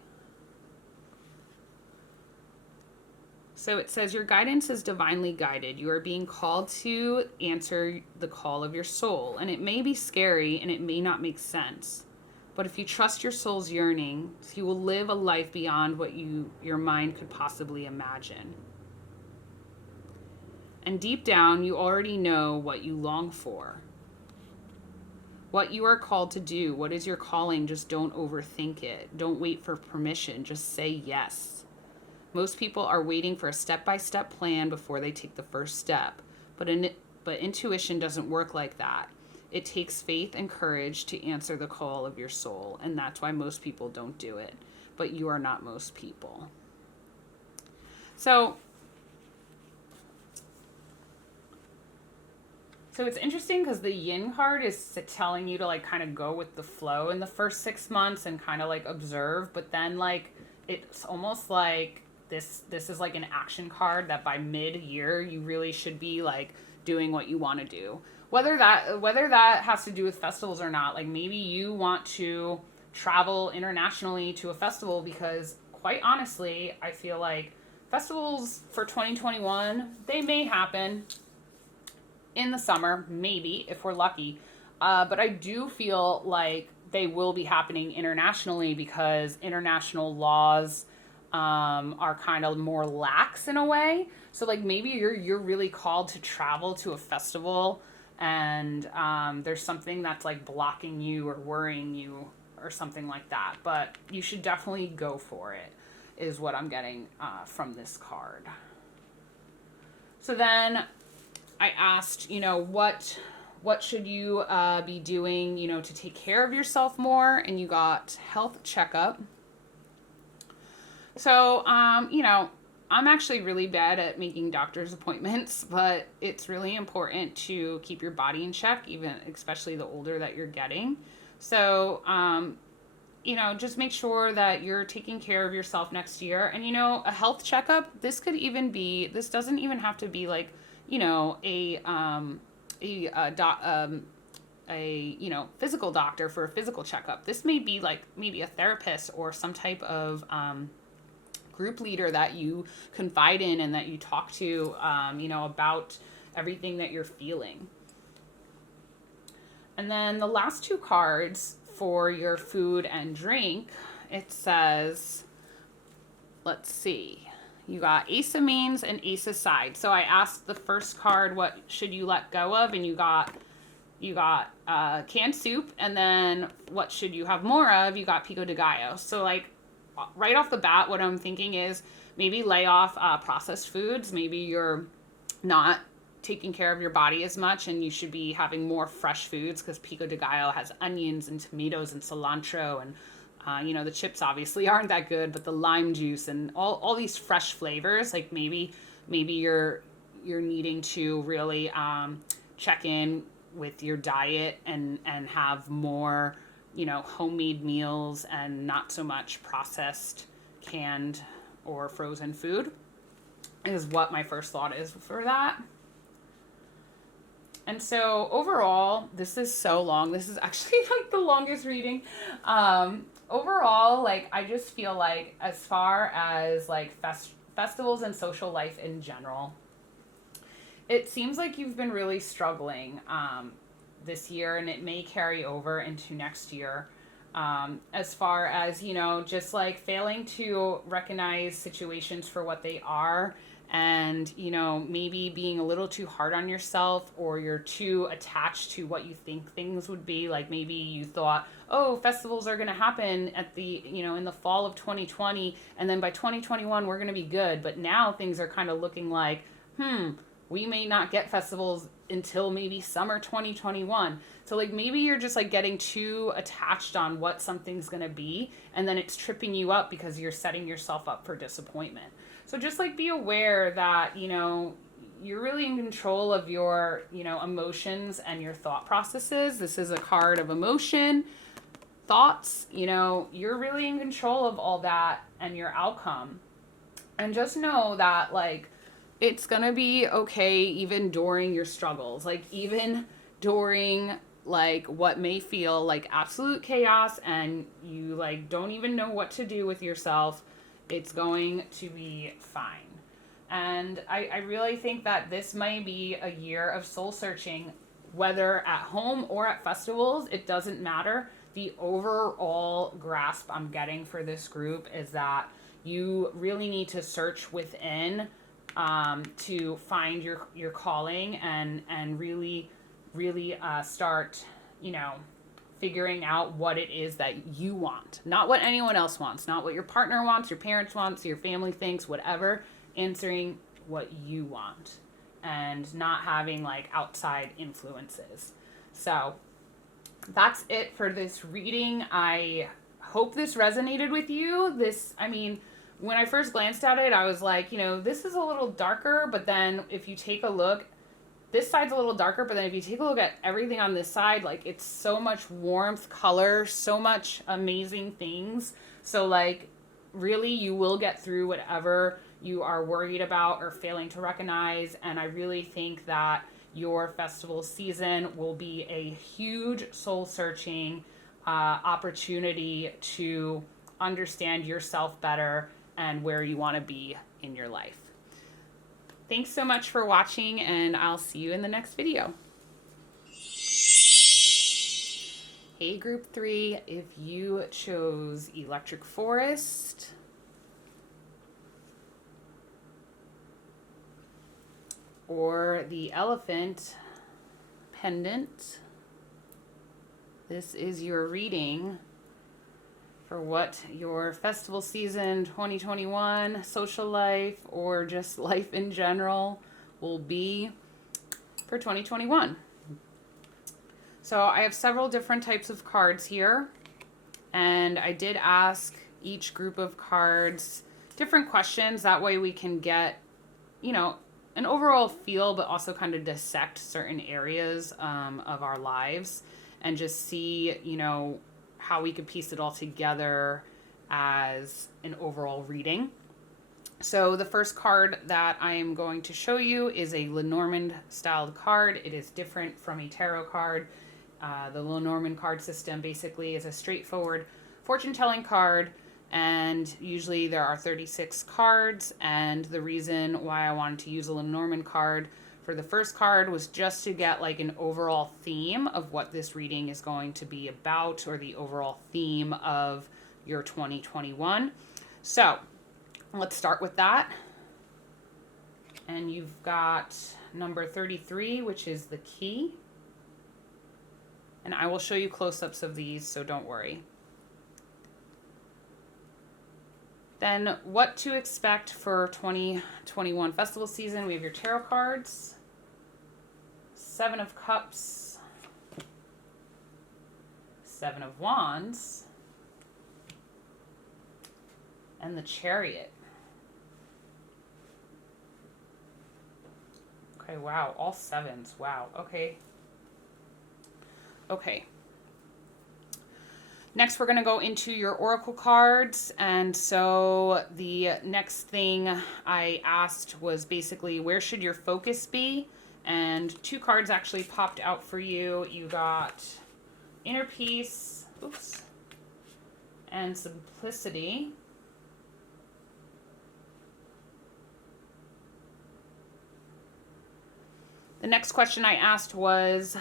So it says, your guidance is divinely guided. You are being called to answer the call of your soul. And it may be scary and it may not make sense. But if you trust your soul's yearnings, you will live a life beyond what your mind could possibly imagine. And deep down, you already know what you long for. What you are called to do. What is your calling? Just don't overthink it. Don't wait for permission. Just say yes. Most people are waiting for a step-by-step plan before they take the first step. But intuition doesn't work like that. It takes faith and courage to answer the call of your soul. And that's why most people don't do it. But you are not most people. So it's interesting because the yin card is telling you to like kind of go with the flow in the first 6 months and kind of like observe. But then like it's almost like this is like an action card that by mid-year you really should be like doing what you want to do. Whether that has to do with festivals or not, like maybe you want to travel internationally to a festival, because quite honestly, I feel like festivals for 2021, they may happen in the summer, maybe, if we're lucky. But I do feel like they will be happening internationally because international laws are kind of more lax in a way. So like maybe you're really called to travel to a festival, and there's something that's like blocking you or worrying you or something like that. But you should definitely go for it, is what I'm getting from this card. So then I asked, you know, what should you be doing, you know, to take care of yourself more? And you got health checkup. So, you know, I'm actually really bad at making doctor's appointments, but it's really important to keep your body in check, especially the older that you're getting. So, you know, just make sure that you're taking care of yourself next year. And, you know, a health checkup, this doesn't even have to be like, you know, a you know, physical doctor for a physical checkup. This may be like maybe a therapist or some type of group leader that you confide in and that you talk to, you know, about everything that you're feeling. And then the last two cards for your food and drink, it says, let's see, you got Ace of Mains and Ace of Sides. So I asked the first card, what should you let go of? And you got canned soup. And then what should you have more of? You got pico de gallo. So like right off the bat, what I'm thinking is maybe lay off processed foods. Maybe you're not taking care of your body as much, and you should be having more fresh foods, because pico de gallo has onions and tomatoes and cilantro, and you know, the chips obviously aren't that good, but the lime juice and all these fresh flavors, like maybe you're needing to really check in with your diet and have more, you know, homemade meals and not so much processed, canned, or frozen food, is what my first thought is for that. And so overall, this is so long. This is actually like the longest reading. Overall, like I just feel like as far as like festivals and social life in general, it seems like you've been really struggling this year, and it may carry over into next year. As far as, just like failing to recognize situations for what they are, and, maybe being a little too hard on yourself, or you're too attached to what you think things would be. Like maybe you thought, oh, festivals are going to happen at the, in the fall of 2020, and then by 2021, we're going to be good. But now things are kind of looking like, we may not get festivals until maybe summer 2021. So like maybe you're just like getting too attached on what something's going to be, and then it's tripping you up because you're setting yourself up for disappointment. So just like be aware that, you're really in control of your, emotions and your thought processes. This is a card of emotion, thoughts, you're really in control of all that and your outcome. And just know that like it's going to be okay even during your struggles. Like even during like what may feel like absolute chaos and you like don't even know what to do with yourself, it's going to be fine. And I really think that this might be a year of soul searching, whether at home or at festivals. It doesn't matter. The overall grasp I'm getting for this group is that you really need to search within to find your calling and really start, figuring out what it is that you want. Not what anyone else wants, not what your partner wants, your parents wants, your family thinks, whatever. Answering what you want and not having like outside influences. So that's it for this reading. I hope this resonated with you. When I first glanced at it, I was like, this is a little darker, but then if you take a look, this side's a little darker, but then if you take a look at everything on this side, like it's so much warmth, color, so much amazing things. So like really you will get through whatever you are worried about or failing to recognize. And I really think that your festival season will be a huge soul searching opportunity to understand yourself better and where you want to be in your life. Thanks so much for watching, and I'll see you in the next video. Hey group 3, if you chose Electric Forest, or the Elephant Pendant, this is your reading for what your festival season 2021, social life, or just life in general will be for 2021. So I have several different types of cards here, and I did ask each group of cards different questions. That way we can get, an overall feel, but also kind of dissect certain areas of our lives and just see, how we could piece it all together as an overall reading. So the first card that I am going to show you is a Lenormand styled card. It is different from a tarot card. The Lenormand card system basically is a straightforward fortune telling card, and usually there are 36 cards. And the reason why I wanted to use a Lenormand card for the first card was just to get like an overall theme of what this reading is going to be about, or the overall theme of your 2021. So let's start with that. And you've got number 33, which is the key. And I will show you close-ups of these, so don't worry. Then what to expect for 2021 festival season. We have your tarot cards, 7 of Cups, 7 of Wands, and the Chariot. Okay, wow, all 7s. Wow, okay. Okay. Next, we're going to go into your oracle cards. And so the next thing I asked was basically, where should your focus be? And 2 cards actually popped out for you. You got Inner Peace, and Simplicity. The next question I asked was,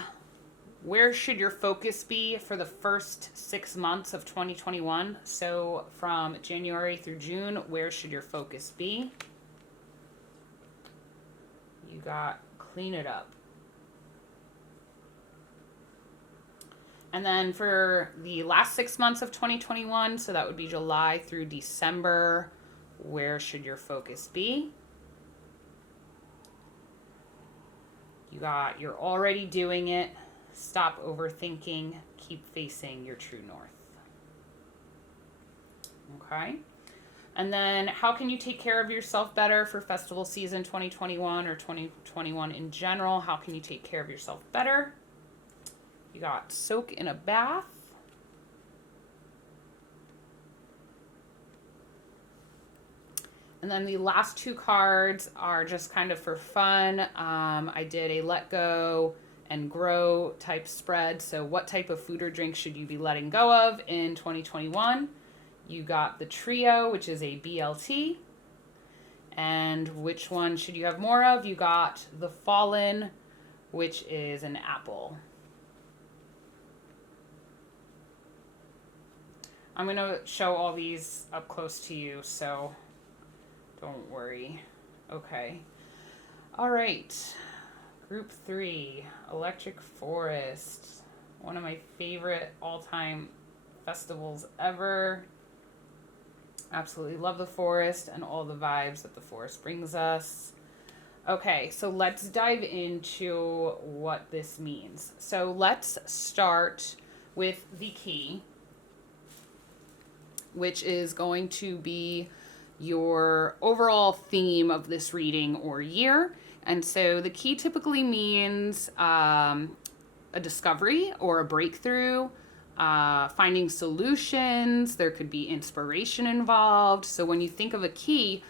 where should your focus be for the first 6 months of 2021? So from January through June, where should your focus be? You got clean it up. And then for the last 6 months of 2021, so that would be July through December, where should your focus be? You got, you're already doing it. Stop overthinking. Keep facing your true north. Okay. And then how can you take care of yourself better for festival season 2021 or 2021 in general? How can you take care of yourself better? You got soak in a bath. And then the last two cards are just kind of for fun. I did a let go and grow type spread. So what type of food or drink should you be letting go of in 2021? You got the trio, which is a BLT. And which one should you have more of? You got the fallen, which is an apple. I'm going to show all these up close to you, so don't worry. Okay. All right. Group 3, Electric Forest. One of my favorite all-time festivals ever. Absolutely love the forest and all the vibes that the forest brings us. Okay, so let's dive into what this means. So let's start with the key, which is going to be your overall theme of this reading or year. And so the key typically means a discovery or a breakthrough, finding solutions. There could be inspiration involved. So when you think of a key,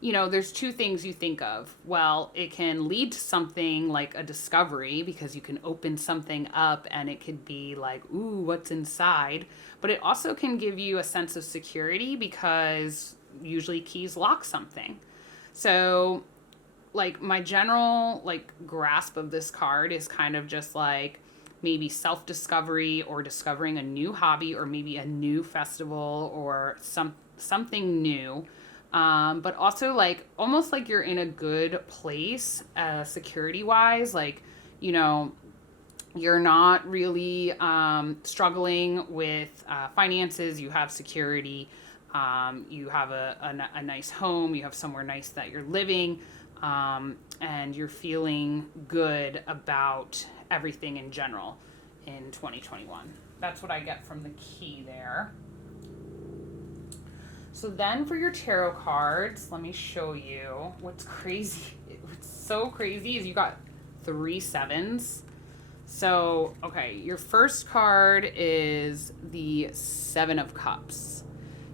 you know, there's two things you think of. Well, it can lead to something like a discovery because you can open something up and it could be like, ooh, what's inside? But it also can give you a sense of security because usually keys lock something. So like my general like grasp of this card is kind of just like maybe self-discovery or discovering a new hobby or maybe a new festival or something new. But also like almost like you're in a good place security wise, like, you know, you're not really struggling with finances, you have security, you have a nice home, you have somewhere nice that you're living, and you're feeling good about everything in general in 2021. That's what I get from the key there. So then for your tarot cards, let me show you what's crazy. What's so crazy is you got 3 sevens. So, okay, your first card is the 7 of Cups.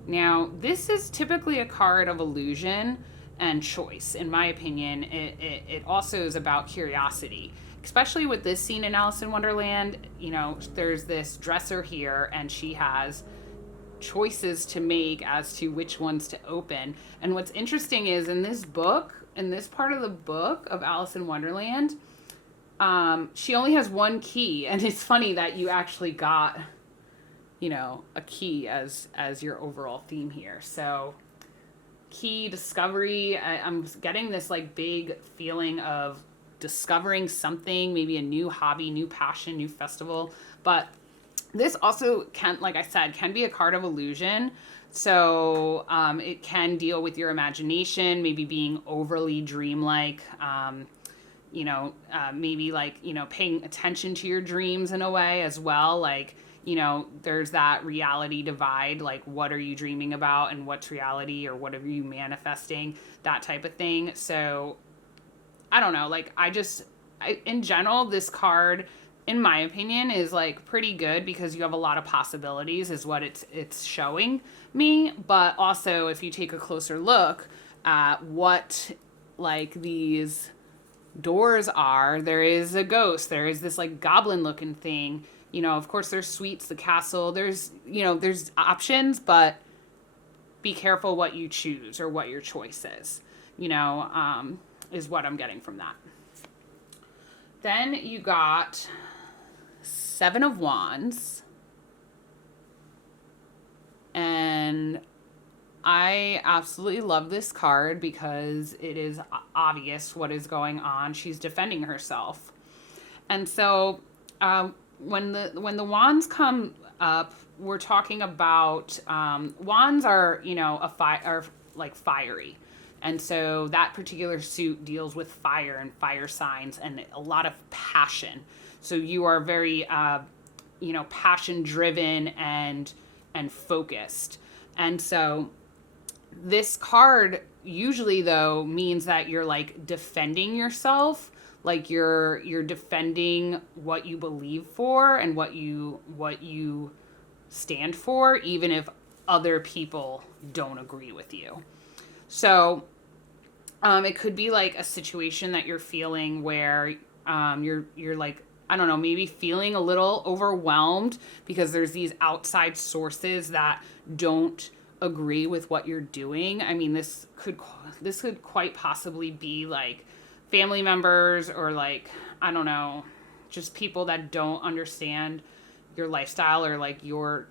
Now, this is typically a card of illusion and choice. In my opinion, it also is about curiosity. Especially with this scene in Alice in Wonderland, you know, there's this dresser here and she has choices to make as to which ones to open. And what's interesting is in this book, in this part of the book of Alice in Wonderland, she only has one key. And it's funny that you actually got, you know, a key as your overall theme here. So key, discovery, I'm getting this like big feeling of discovering something, maybe a new hobby, new passion, new festival. But this also can, like I said, can be a card of illusion. So it can deal with your imagination, maybe being overly dreamlike, you know, maybe like, you know, paying attention to your dreams in a way as well. Like, you know, there's that reality divide, like what are you dreaming about and what's reality or what are you manifesting, that type of thing. So I don't know, like in general, this card, in my opinion, is like pretty good because you have a lot of possibilities is what it's showing me. But also if you take a closer look at what like these doors are, there is a ghost, there is this like goblin looking thing, you know, of course there's suites, the castle, there's, you know, there's options, but be careful what you choose or what your choice is, you know, is what I'm getting from that. Then you got Seven of Wands. And I absolutely love this card because it is obvious what is going on. She's defending herself. And so when the wands come up, we're talking about wands are, are like fiery. And so that particular suit deals with fire and fire signs and a lot of passion. So you are very, passion driven and focused. And so this card usually though means that you're like defending yourself, like you're defending what you believe for and what you stand for, even if other people don't agree with you. So it could be like a situation that you're feeling where you're like, I don't know, maybe feeling a little overwhelmed because there's these outside sources that don't agree with what you're doing. I mean, this could quite possibly be like family members or like, I don't know, just people that don't understand your lifestyle or like your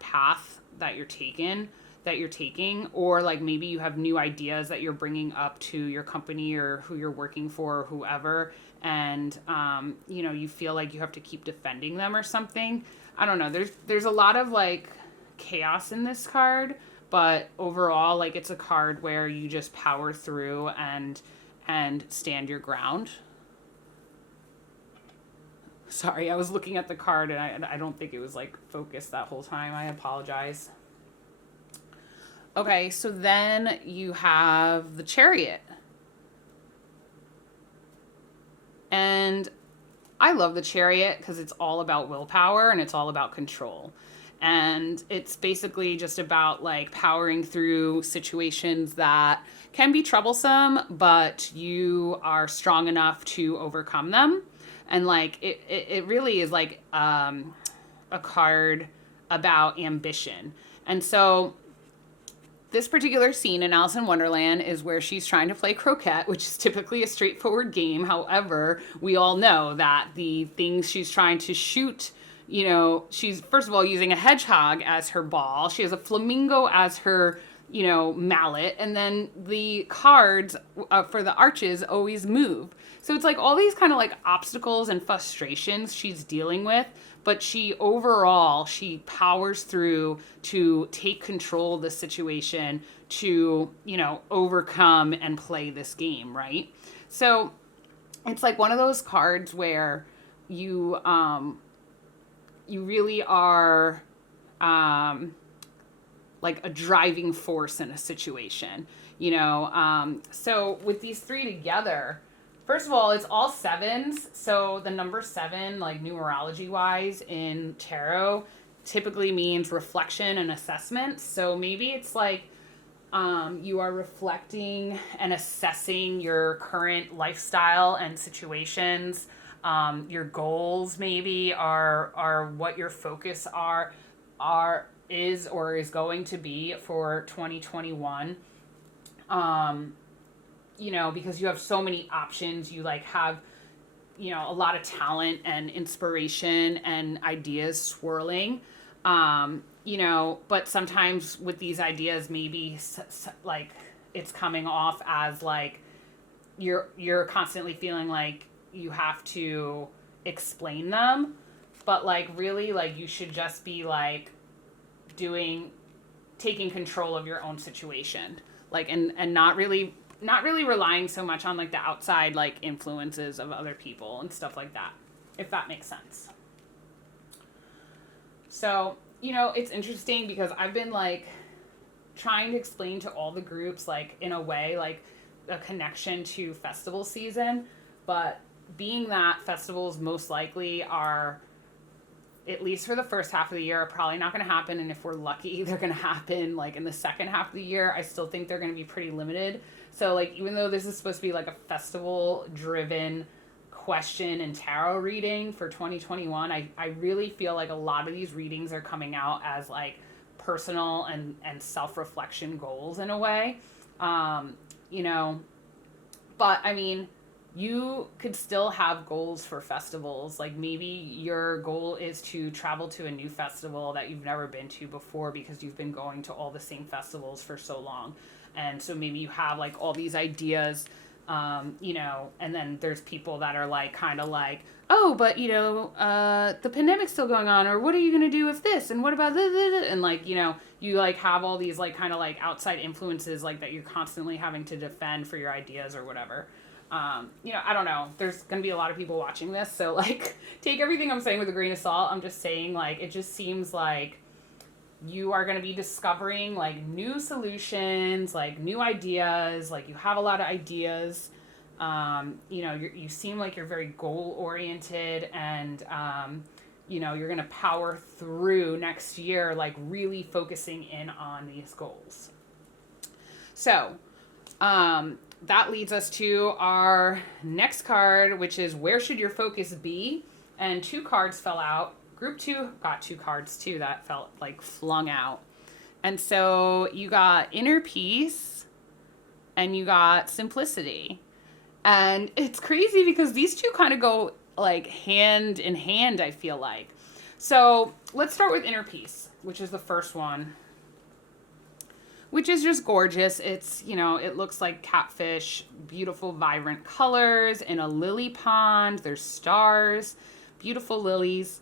path that you're taking, or like maybe you have new ideas that you're bringing up to your company or who you're working for or whoever, and you feel like you have to keep defending them or something. I don't know, there's a lot of like chaos in this card, but overall, like, it's a card where you just power through and stand your ground. Sorry, I was looking at the card and I don't think it was like focused that whole time. I apologize. Okay, so then you have the Chariot. And I love the Chariot because it's all about willpower and it's all about control. And it's basically just about like powering through situations that can be troublesome, but you are strong enough to overcome them. And like it really is like a card about ambition. And so this particular scene in Alice in Wonderland is where she's trying to play croquet, which is typically a straightforward game. However, we all know that the things she's trying to shoot, she's first of all using a hedgehog as her ball. She has a flamingo as her, mallet. And then the cards for the arches always move. So it's like all these kind of like obstacles and frustrations she's dealing with. But she powers through to take control of the situation to, overcome and play this game, right? So it's like one of those cards where you really are like a driving force in a situation, So with these three together, first of all, it's all sevens. So the number 7, like numerology wise in tarot, typically means reflection and assessment. So maybe it's like you are reflecting and assessing your current lifestyle and situations. Your goals maybe are what your focus is going to be for 2021. Because you have so many options, you like have, a lot of talent and inspiration and ideas swirling, but sometimes with these ideas, maybe like it's coming off as like you're constantly feeling like you have to explain them, but like really like you should just be like taking control of your own situation, like and not really relying so much on like the outside like influences of other people and stuff like that, if that makes sense. So, it's interesting because I've been like trying to explain to all the groups like in a way like a connection to festival season, but being that festivals most likely are, at least for the first half of the year, are probably not going to happen, and if we're lucky they're going to happen like in the second half of the year, I still think they're going to be pretty limited. So like even though this is supposed to be like a festival driven question and tarot reading for 2021, I really feel like a lot of these readings are coming out as like personal and self-reflection goals in a way. But I mean, you could still have goals for festivals. Like maybe your goal is to travel to a new festival that you've never been to before because you've been going to all the same festivals for so long. And so maybe you have like all these ideas, and then there's people that are like, kind of like, oh, but the pandemic's still going on, or what are you going to do with this? And what about this? And like, you like have all these like kind of like outside influences like that you're constantly having to defend for your ideas or whatever. I don't know. There's going to be a lot of people watching this. So, like, take everything I'm saying with a grain of salt. I'm just saying, like, it just seems like you are going to be discovering, like, new solutions, like, new ideas. Like, you have a lot of ideas. You seem like you're very goal-oriented and, you're going to power through next year, like, really focusing in on these goals. So, that leads us to our next card, which is where should your focus be? And 2 cards fell out. Group 2 got 2 cards too that felt like flung out. And so you got inner peace and you got simplicity. And it's crazy because these 2 kind of go like hand in hand, I feel like. So let's start with inner peace, which is the first one, which is just gorgeous. It's, it looks like catfish, beautiful, vibrant colors in a lily pond. There's stars, beautiful lilies,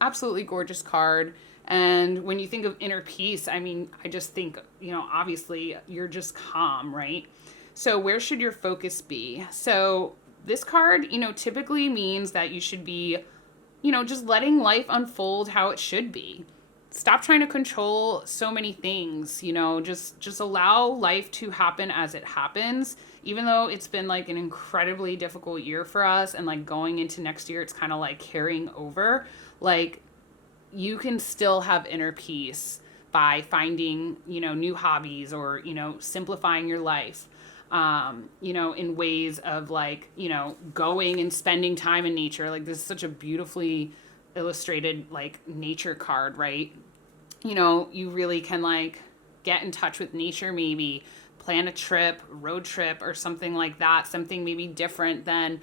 absolutely gorgeous card. And when you think of inner peace, I mean, I just think, obviously you're just calm, right? So where should your focus be? So this card, typically means that you should be, just letting life unfold how it should be. Stop trying to control so many things, just allow life to happen as it happens, even though it's been like an incredibly difficult year for us. And like going into next year, it's kind of like carrying over. Like you can still have inner peace by finding, new hobbies or, simplifying your life, in ways of like, going and spending time in nature. Like this is such a beautifully illustrated like nature card, right? You really can like get in touch with nature, maybe plan a trip, road trip or something like that, something maybe different than,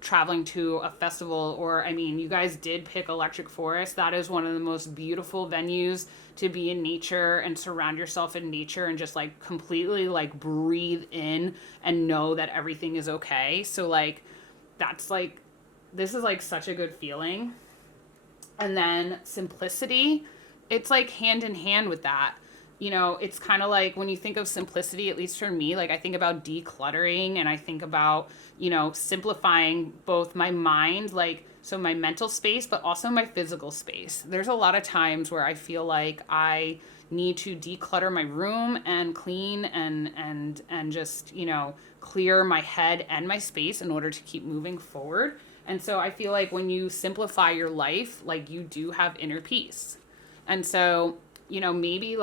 traveling to a festival. Or, I mean, you guys did pick Electric Forest. That is one of the most beautiful venues to be in nature and surround yourself in nature and just like completely like breathe in and know that everything is okay. So like, that's like, this is like such a good feeling. And then simplicity, it's like hand in hand with that. It's kind of like when you think of simplicity, at least for me, like I think about decluttering and I think about, simplifying both my mind, like, so my mental space, but also my physical space. There's a lot of times where I feel like I need to declutter my room and clean and just, clear my head and my space in order to keep moving forward. And so I feel like when you simplify your life, like you do have inner peace. And so, maybe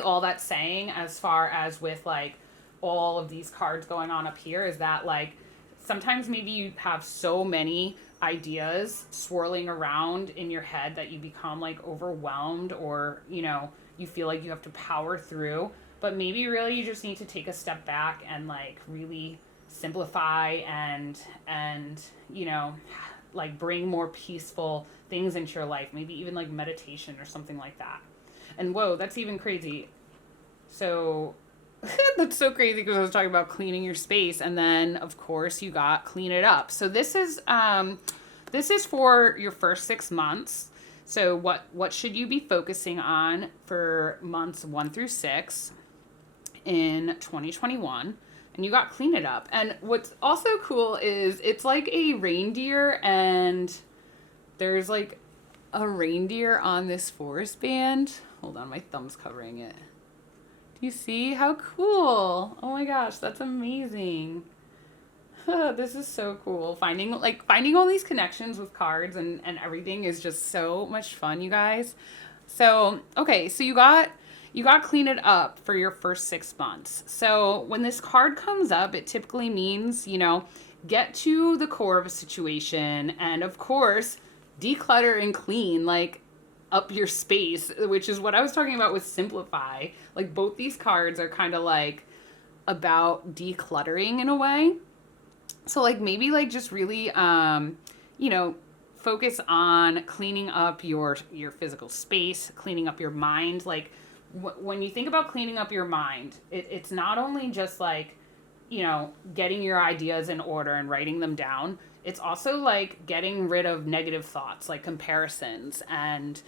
all that's saying as far as with like all of these cards going on up here is that like sometimes maybe you have so many ideas swirling around in your head that you become like overwhelmed or, you feel like you have to power through. But maybe really you just need to take a step back and like really simplify and like bring more peaceful things into your life, maybe even like meditation or something like that. And whoa, that's even crazy. So that's so crazy because I was talking about cleaning your space, and then of course you got clean it up. So this is for your first 6 months. So what should you be focusing on for months 1 through 6 in 2021? And you got clean it up. And what's also cool is it's like a reindeer, and there's like a reindeer on this forest band. Hold on, my thumb's covering it. Do you see how cool? Oh my gosh, that's amazing. This is so cool. Finding all these connections with cards and everything is just so much fun, you guys. So, okay, so you got clean it up for your first 6 months. So when this card comes up, it typically means, get to the core of a situation and of course, declutter and clean, like up your space, which is what I was talking about with simplify. Like both these cards are kind of like, about decluttering in a way. So like maybe like just really you know, focus on cleaning up your physical space, cleaning up your mind. Like when you think about cleaning up your mind, it's not only just like, you know, getting your ideas in order and writing them down. It's also like getting rid of negative thoughts like comparisons and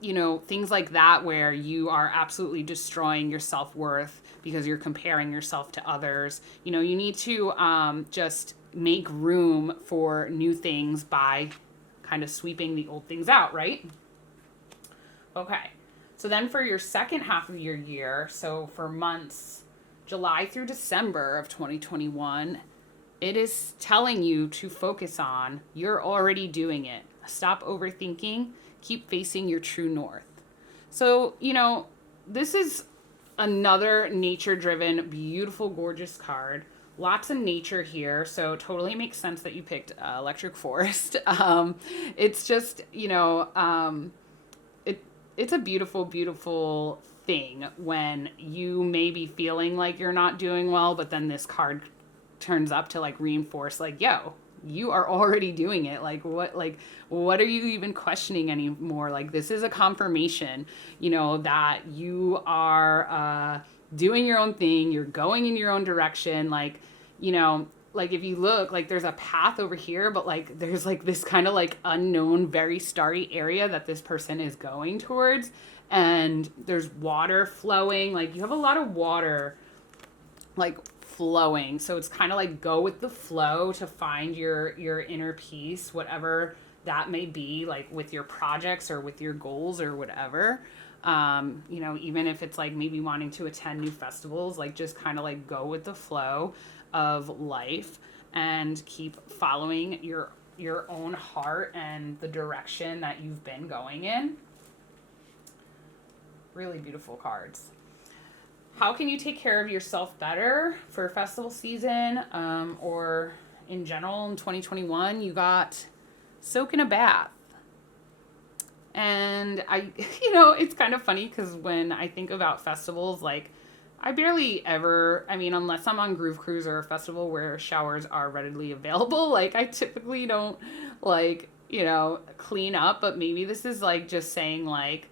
you know, things like that where you are absolutely destroying your self-worth because you're comparing yourself to others. You know, you need to just make room for new things by kind of sweeping the old things out, right? Okay. So then for your second half of your year, so for months July through December of 2021, it is telling you to focus on you're already doing it. Stop overthinking, keep facing your true north. So, you know, this is another nature-driven, beautiful, gorgeous card. Lots of nature here, so totally makes sense that you picked Electric Forest. It's just, you know, it's a beautiful, beautiful thing when you may be feeling like you're not doing well, but then this card turns up to like reinforce, like, yo, you are already doing it. Like what are you even questioning anymore? Like this is a confirmation, you know, that you are doing your own thing. You're going in your own direction. Like, you know, like if you look, like there's a path over here, but like there's like this kind of like unknown, very starry area that this person is going towards. And there's water flowing. Like you have a lot of water like flowing. So it's kind of like go with the flow to find your inner peace, whatever that may be, like with your projects or with your goals or whatever. You know, even if it's like maybe wanting to attend new festivals, like just kind of like go with the flow of life and keep following your own heart and the direction that you've been going in. Really beautiful cards. How can you take care of yourself better for festival season or in general in 2021? You got soak in a bath. And I, you know, it's kind of funny because when I think about festivals, like I barely ever, I mean, unless I'm on Groove Cruise or a festival where showers are readily available, like I typically don't like, you know, clean up, but maybe this is like just saying like,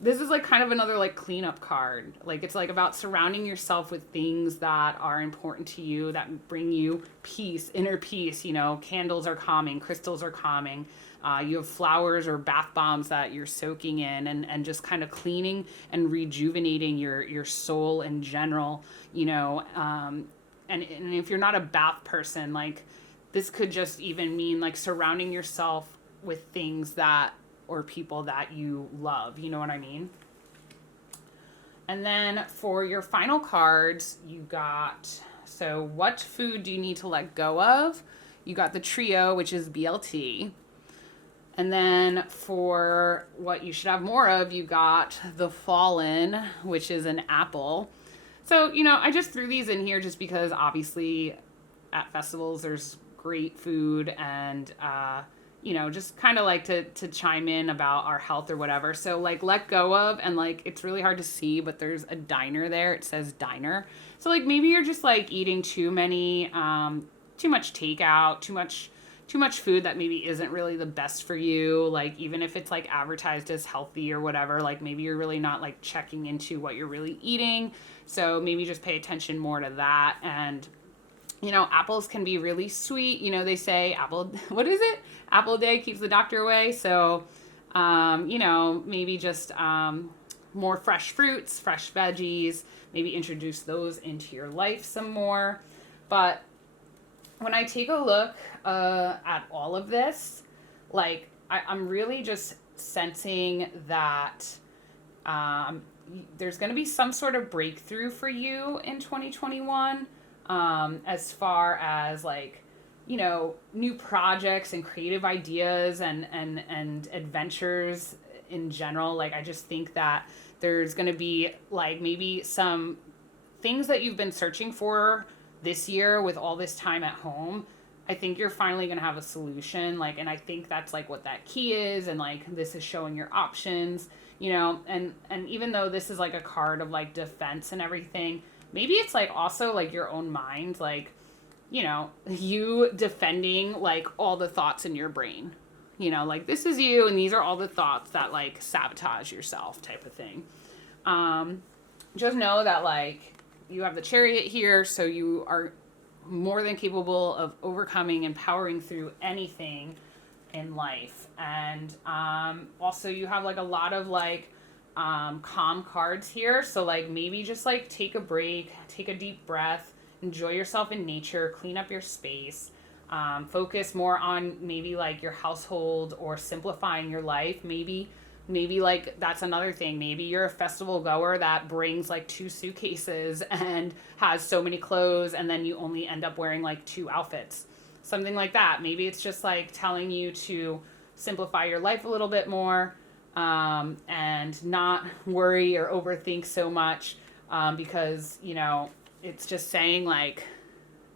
this is like kind of another like cleanup card. Like it's like about surrounding yourself with things that are important to you, that bring you peace, inner peace. You know, candles are calming, crystals are calming. You have flowers or bath bombs that you're soaking in and just kind of cleaning and rejuvenating your soul in general, you know. And if you're not a bath person, like this could just even mean like surrounding yourself with things that or people that you love, you know what I mean? And then for your final cards, you got, so what food do you need to let go of? You got the trio, which is BLT. And then for what you should have more of, you got the fallen, which is an apple. So, you know, I just threw these in here just because obviously at festivals there's great food and, you know, just kind of like to chime in about our health or whatever. So like let go of, and like it's really hard to see, but there's a diner there. It says diner. So like maybe you're just like eating too many, too much takeout, too much food that maybe isn't really the best for you. Like even if it's like advertised as healthy or whatever, like maybe you're really not like checking into what you're really eating. So maybe just pay attention more to that. And you know, apples can be really sweet. You know, they say apple, what is it? Apple a day keeps the doctor away. So, you know, maybe just more fresh fruits, fresh veggies, maybe introduce those into your life some more. But when I take a look at all of this, like I'm really just sensing that there's going to be some sort of breakthrough for you in 2021. As far as like, you know, new projects and creative ideas and adventures in general. Like, I just think that there's going to be like maybe some things that you've been searching for this year with all this time at home. I think you're finally going to have a solution. Like, and I think that's like what that key is. And like, this is showing your options, you know, and even though this is like a card of like defense and everything, maybe it's like also like your own mind, like, you know, you defending like all the thoughts in your brain. You know, like this is you and these are all the thoughts that like sabotage yourself type of thing. Just know that like you have the Chariot here, so you are more than capable of overcoming and powering through anything in life. And also you have like a lot of like calm cards here, so like maybe just like take a break, take a deep breath, enjoy yourself in nature, clean up your space, focus more on maybe like your household or simplifying your life. Maybe like that's another thing. Maybe you're a festival goer that brings like 2 suitcases and has so many clothes, and then you only end up wearing like 2 outfits. Something like that. Maybe it's just like telling you to simplify your life a little bit more, and not worry or overthink so much, because, you know, it's just saying like,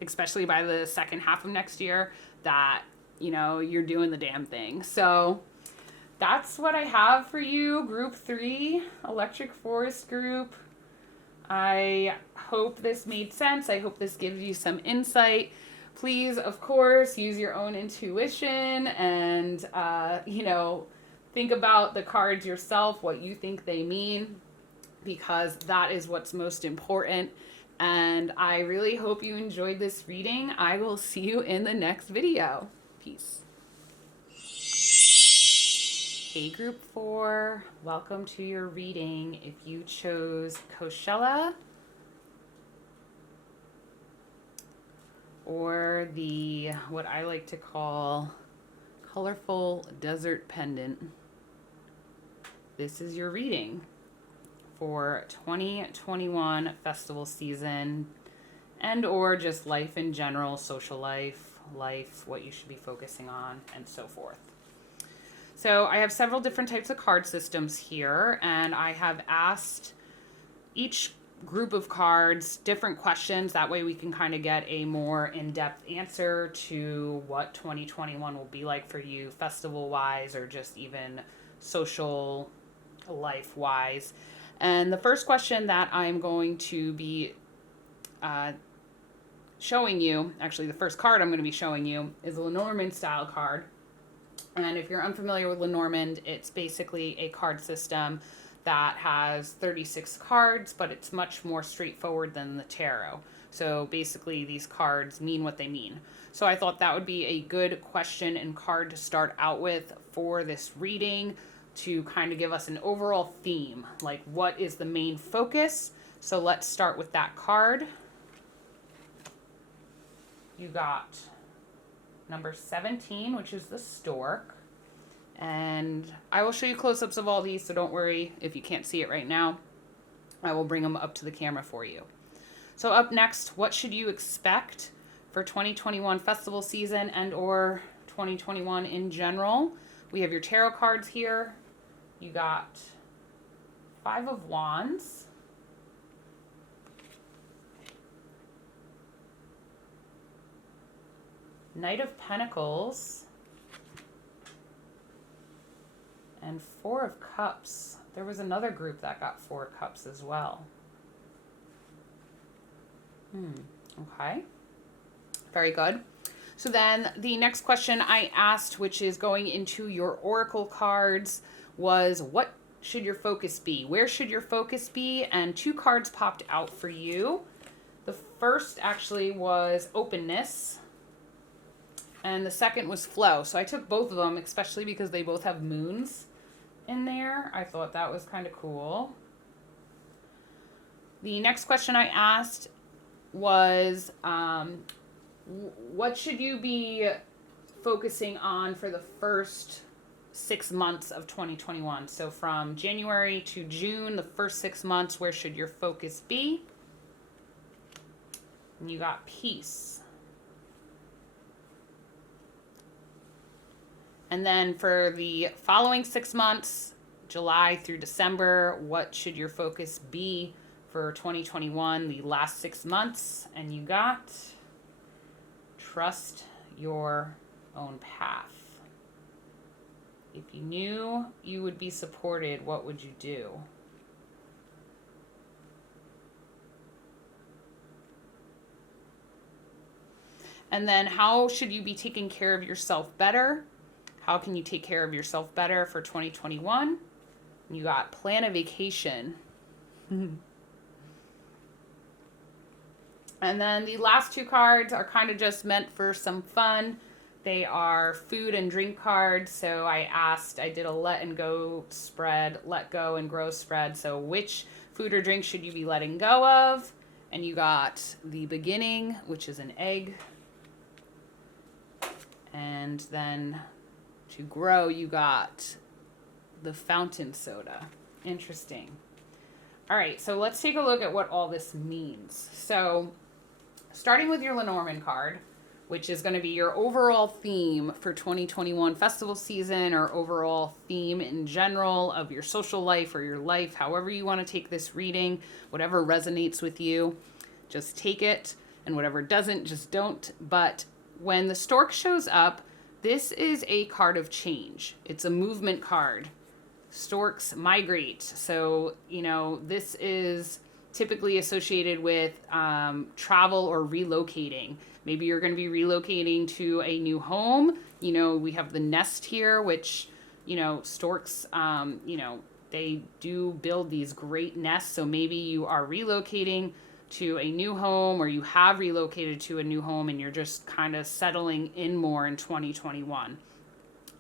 especially by the second half of next year, that, you know, you're doing the damn thing. So that's what I have for you, Group 3, Electric Forest Group. I hope this made sense. I hope this gives you some insight. Please, of course, use your own intuition and, you know, think about the cards yourself, what you think they mean, because that is what's most important. And I really hope you enjoyed this reading. I will see you in the next video. Peace. Hey, Group 4, welcome to your reading. If you chose Coachella or the, what I like to call, colorful desert pendant, this is your reading for 2021 festival season, and or just life in general, social life, what you should be focusing on, and so forth. So I have several different types of card systems here, and I have asked each group of cards different questions. That way we can kind of get a more in-depth answer to what 2021 will be like for you, festival-wise, or just even social life-wise. And the first question that I'm going to be showing you, actually the first card I'm going to be showing you, is a Lenormand style card. And if you're unfamiliar with Lenormand, it's basically a card system that has 36 cards, but it's much more straightforward than the tarot. So basically these cards mean what they mean. So I thought that would be a good question and card to start out with for this reading, to kind of give us an overall theme, like what is the main focus. So let's start with that card. You got number 17, which is the stork. And I will show you close-ups of all these, so don't worry if you can't see it right now. I will bring them up to the camera for you. So up next, what should you expect for 2021 festival season and or 2021 in general? We have your tarot cards here. You got 5 of Wands, Knight of Pentacles, and 4 of Cups. There was another group that got 4 Cups as well. Okay. Very good. So then the next question I asked, which is going into your oracle cards, was what should your focus be? Where should your focus be? And 2 cards popped out for you. The first actually was openness, and the second was flow. So I took both of them, especially because they both have moons in there. I thought that was kind of cool. The next question I asked was, what should you be focusing on for the first 6 months of 2021? So from January to June, the first 6 months, where should your focus be? And you got peace. And then for the following 6 months, July through December, what should your focus be for 2021, the last 6 months? And you got trust your own path. If you knew you would be supported, what would you do? And then how should you be taking care of yourself better? How can you take care of yourself better for 2021? You got plan a vacation. And then the last two cards are kind of just meant for some fun. They are food and drink cards. So I did a let and go spread, let go and grow spread. So which food or drink should you be letting go of? And you got the beginning, which is an egg. And then to grow, you got the fountain soda. Interesting. All right, so let's take a look at what all this means. So starting with your Lenormand card, which is going to be your overall theme for 2021 festival season, or overall theme in general of your social life or your life, however you want to take this reading, whatever resonates with you, just take it, and whatever doesn't, just don't. But when the stork shows up, this is a card of change. It's a movement card. Storks migrate. So, this is typically associated with travel or relocating. Maybe you're going to be relocating to a new home. We have the nest here, which, storks, they do build these great nests. So maybe you are relocating to a new home, or you have relocated to a new home and you're just kind of settling in more in 2021.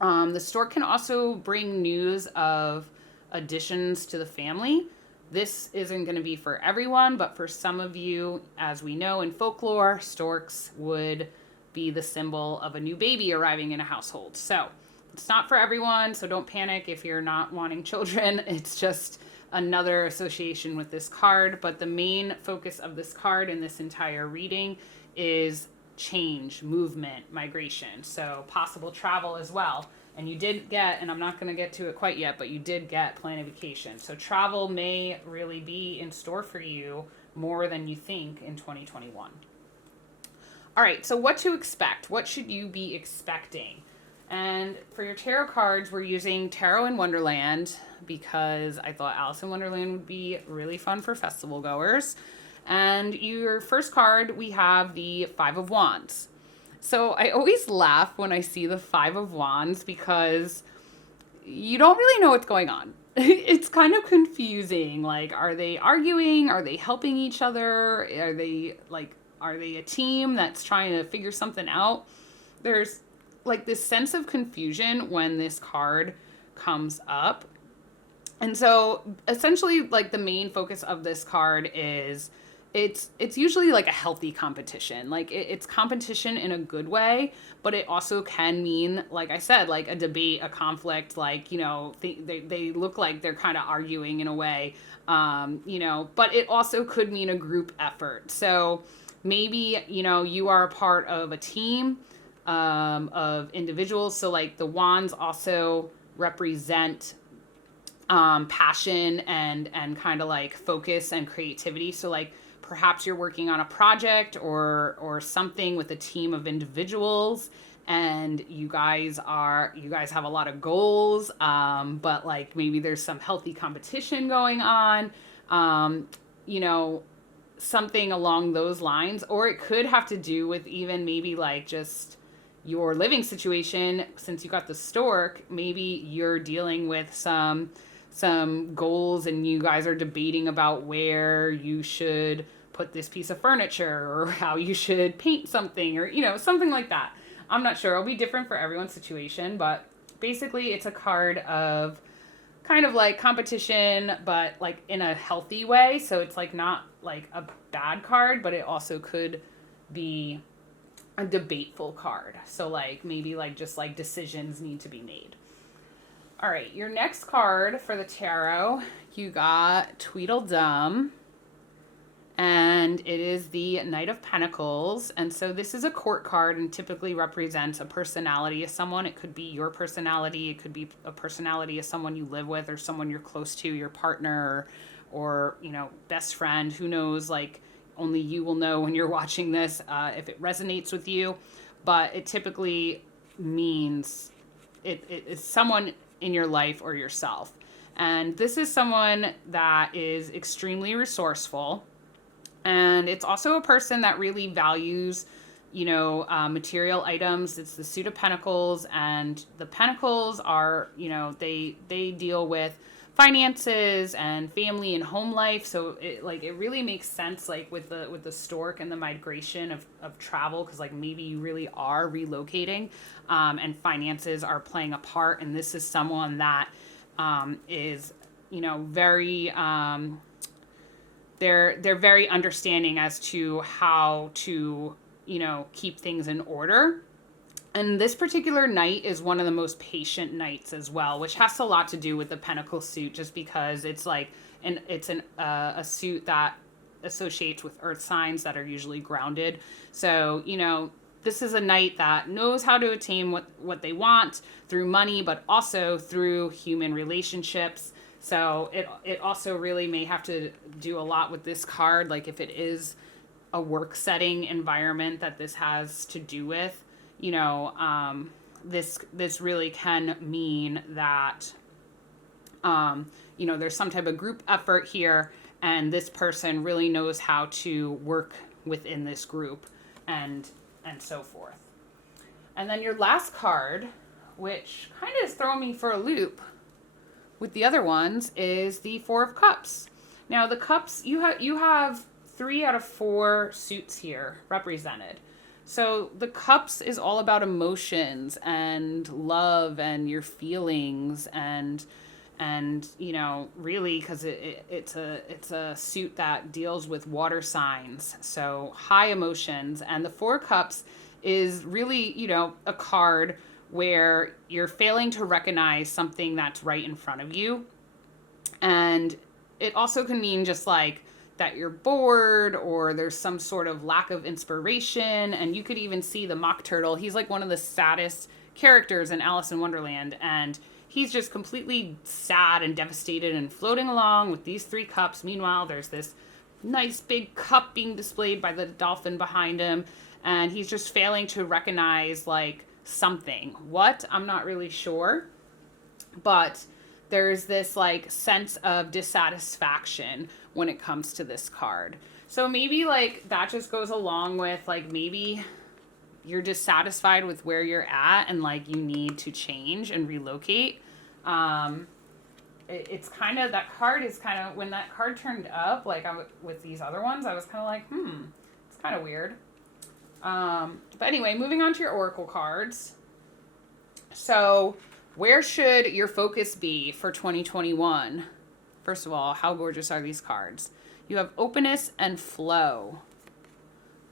The stork can also bring news of additions to the family. This isn't going to be for everyone, but for some of you, as we know in folklore, storks would be the symbol of a new baby arriving in a household. So it's not for everyone, so don't panic if you're not wanting children. It's just another association with this card. But the main focus of this card in this entire reading is change, movement, migration. So possible travel as well. And you did get, and I'm not going to get to it quite yet, but you did get plan a vacation. So travel may really be in store for you more than you think in 2021. All right, so what to expect? What should you be expecting? And for your tarot cards, we're using Tarot in Wonderland because I thought Alice in Wonderland would be really fun for festival goers. And your first card, we have the Five of Wands. So I always laugh when I see the Five of Wands because you don't really know what's going on. It's kind of confusing. Like, are they arguing? Are they helping each other? Are they a team that's trying to figure something out? There's like this sense of confusion when this card comes up. And so essentially, like, the main focus of this card is it's usually like a healthy competition. Like it's competition in a good way, but it also can mean, like I said, like a debate, a conflict, like, they look like they're kind of arguing in a way, but it also could mean a group effort. So maybe, you are a part of a team of individuals. So like the wands also represent passion and kind of like focus and creativity. So like perhaps you're working on a project or something with a team of individuals, and you guys have a lot of goals, but like maybe there's some healthy competition going on, something along those lines. Or it could have to do with even maybe like just your living situation. Since you got the stork, maybe you're dealing with some goals and you guys are debating about where you should put this piece of furniture or how you should paint something, or something like that. I'm not sure. It'll be different for everyone's situation, but basically it's a card of kind of like competition, but like in a healthy way. So it's like not like a bad card, but it also could be a debateful card. So like maybe like just like decisions need to be made. All right, your next card for the tarot, you got Tweedledum, and it is the Knight of Pentacles. And so this is a court card and typically represents a personality of someone. It could be your personality. It could be a personality of someone you live with or someone you're close to, your partner or best friend. Who knows? Like, only you will know when you're watching this if it resonates with you. But it typically means it's someone in your life or yourself. And this is someone that is extremely resourceful. And it's also a person that really values material items. It's the suit of pentacles, and the pentacles are, they deal with finances and family and home life. So it really makes sense, like with the stork and the migration of travel, because like maybe you really are relocating, and finances are playing a part. And this is someone that is, very they're very understanding as to how to, keep things in order. And this particular knight is one of the most patient knights as well, which has a lot to do with the pentacle suit, just because it's like a suit that associates with earth signs that are usually grounded. So, this is a knight that knows how to attain what they want through money, but also through human relationships. So it also really may have to do a lot with this card, like if it is a work setting environment that this has to do with, this really can mean that, there's some type of group effort here, and this person really knows how to work within this group, and so forth. And then your last card, which kind of is throwing me for a loop with the other ones, is the Four of Cups. Now the cups, you have 3 out of 4 suits here represented. So the cups is all about emotions and love and your feelings, and really, because it's a suit that deals with water signs, so high emotions. And the Four Cups is really, a card where you're failing to recognize something that's right in front of you. And it also can mean just like that you're bored, or there's some sort of lack of inspiration. And you could even see the mock turtle. He's like one of the saddest characters in Alice in Wonderland, and he's just completely sad and devastated and floating along with these 3 cups. Meanwhile, there's this nice big cup being displayed by the dolphin behind him, and he's just failing to recognize like something. What? I'm not really sure. But there's this like sense of dissatisfaction when it comes to this card. So maybe like that just goes along with like maybe you're dissatisfied with where you're at, and like you need to change and relocate. It's kind of, that card is kind of, when that card turned up, like with these other ones, I was kind of like, it's kind of weird. But anyway, moving on to your oracle cards. So where should your focus be for 2021? First of all, how gorgeous are these cards? You have openness and flow.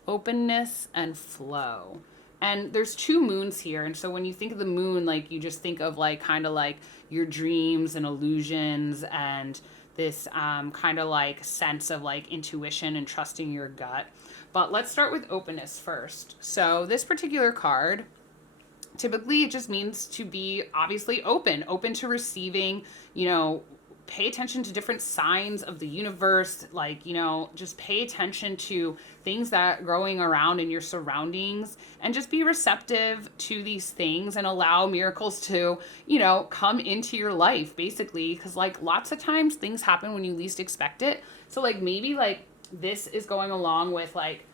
Openness and flow. And there's 2 moons here. And so when you think of the moon, like you just think of like kind of like your dreams and illusions, and this kind of like sense of like intuition and trusting your gut. But let's start with openness first. So this particular card, typically it just means to be obviously open to receiving, pay attention to different signs of the universe, like, just pay attention to things that are growing around in your surroundings, and just be receptive to these things and allow miracles to, come into your life, basically. Because like lots of times things happen when you least expect it. So like maybe like this is going along with like,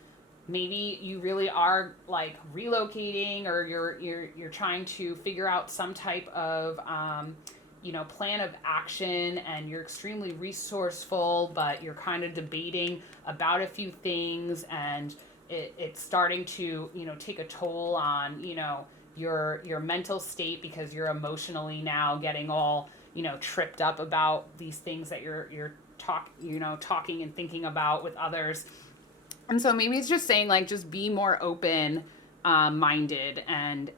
maybe you really are like relocating, or you're trying to figure out some type of plan of action, and you're extremely resourceful, but you're kind of debating about a few things, and it's starting to take a toll on your mental state, because you're emotionally now getting all tripped up about these things that you're talking and thinking about with others. And so maybe it's just saying like, just be more open minded, and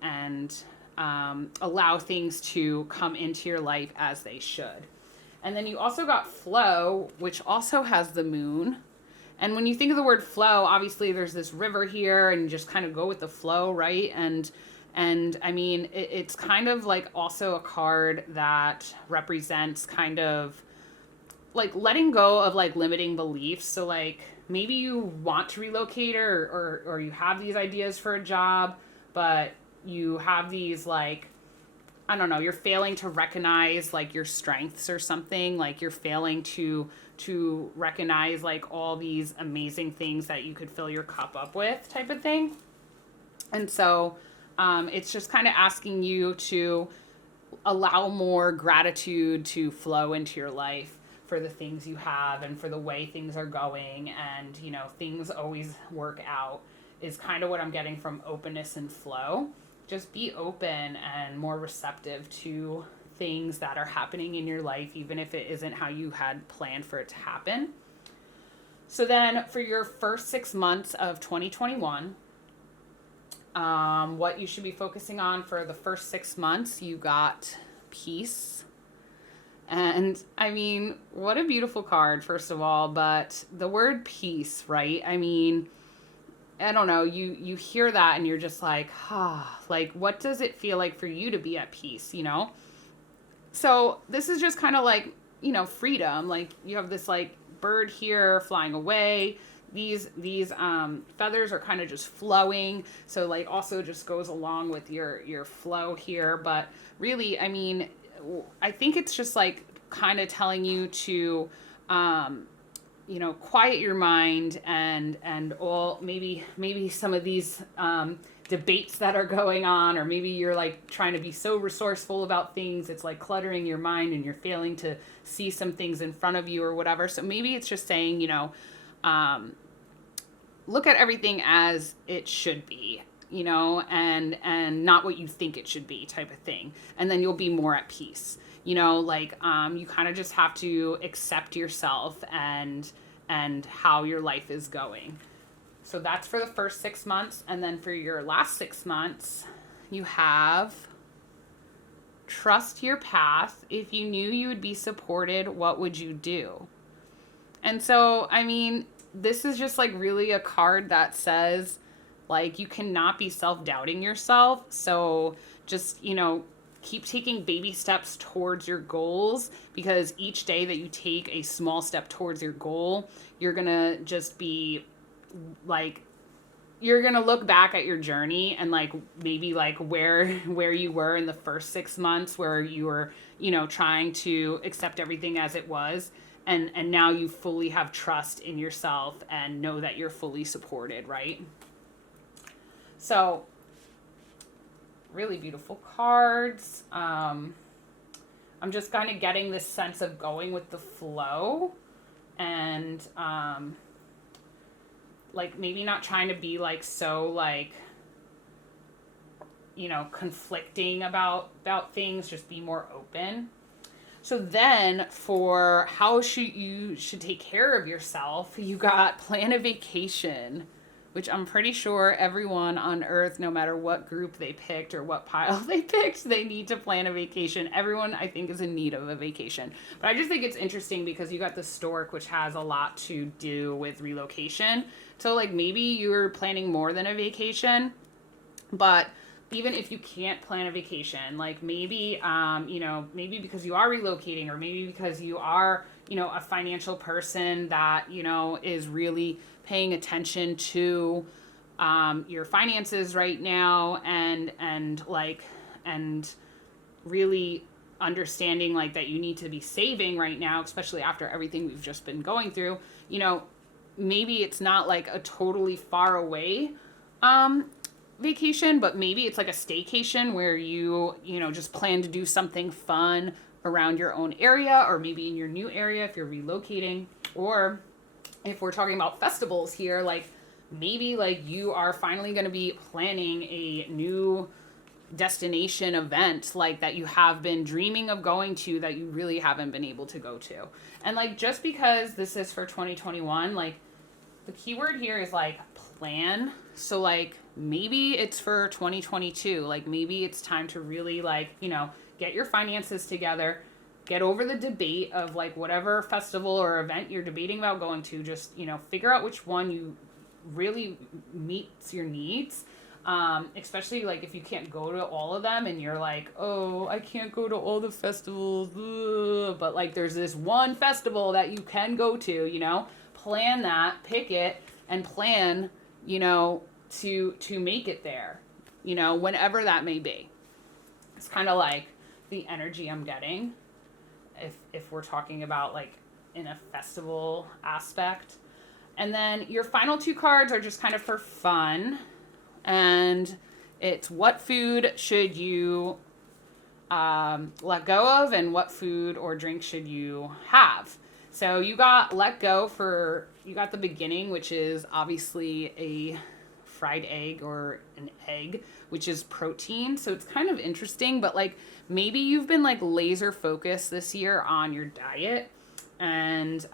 allow things to come into your life as they should. And then you also got flow, which also has the moon. And when you think of the word flow, obviously there's this river here, and you just kind of go with the flow, right? And I mean, it's kind of like also a card that represents kind of like letting go of like limiting beliefs. So like maybe you want to relocate, or you have these ideas for a job, but you have these like, I don't know, you're failing to recognize like your strengths or something. Like you're failing to recognize like all these amazing things that you could fill your cup up with, type of thing. And so it's just kind of asking you to allow more gratitude to flow into your life for the things you have and for the way things are going. And, things always work out is kind of what I'm getting from openness and flow. Just be open and more receptive to things that are happening in your life, even if it isn't how you had planned for it to happen. So then for your first 6 months of 2021, what you should be focusing on for the first 6 months, you got peace. And I mean, what a beautiful card, first of all, but the word peace, right? I mean, I don't know, you hear that and you're just like, like, what does it feel like for you to be at peace, So this is just kind of like, freedom. Like you have this like bird here flying away. These feathers are kind of just flowing. So like also just goes along with your flow here. But really, I mean, I think it's just like kind of telling you to, quiet your mind and all maybe some of these debates that are going on, or maybe you're like trying to be so resourceful about things, it's like cluttering your mind and you're failing to see some things in front of you or whatever. So maybe it's just saying, look at everything as it should be, and not what you think it should be, type of thing. And then you'll be more at peace. You kind of just have to accept yourself and how your life is going. So that's for the first 6 months. And then for your last 6 months, you have trust your path. If you knew you would be supported, what would you do? And so, I mean, this is just like really a card that says, like, you cannot be self-doubting yourself. So just, keep taking baby steps towards your goals, because each day that you take a small step towards your goal, you're going to just be like, you're going to look back at your journey and like maybe like where you were in the first 6 months, where you were, trying to accept everything as it was. And now you fully have trust in yourself and know that you're fully supported, right? So really beautiful cards. I'm just kind of getting this sense of going with the flow and like maybe not trying to be like so like, conflicting about things, just be more open. So then for how you should take care of yourself, you got plan a vacation, which I'm pretty sure everyone on earth, no matter what group they picked or what pile they picked, they need to plan a vacation. Everyone, I think, is in need of a vacation. But I just think it's interesting because you got the stork, which has a lot to do with relocation. So like maybe you're planning more than a vacation, but even if you can't plan a vacation, like maybe, maybe because you are relocating, or maybe because you are, a financial person that, is really paying attention to your finances right now and really understanding like that you need to be saving right now, especially after everything we've just been going through, maybe it's not like a totally far away vacation, but maybe it's like a staycation where you just plan to do something fun around your own area, or maybe in your new area if you're relocating. Or if we're talking about festivals here, like maybe like you are finally going to be planning a new destination event like that you have been dreaming of going to that you really haven't been able to go to. And like just because this is for 2021, like the keyword here is like plan. So like maybe it's for 2022. Like maybe it's time to really like, get your finances together, get over the debate of like whatever festival or event you're debating about going to. Just, figure out which one you really meets your needs. Especially like if you can't go to all of them and you're like, oh, I can't go to all the festivals. Ugh. But like there's this one festival that you can go to, plan that, pick it, and plan, to make it there, whenever that may be. It's kind of like the energy I'm getting if we're talking about like in a festival aspect. And then your final two cards are just kind of for fun, and it's what food should you let go of, and what food or drink should you have. So you got let go for, you got the beginning, which is obviously a fried egg or an egg, which is protein. So it's kind of interesting, but like maybe you've been like laser focused this year on your diet, and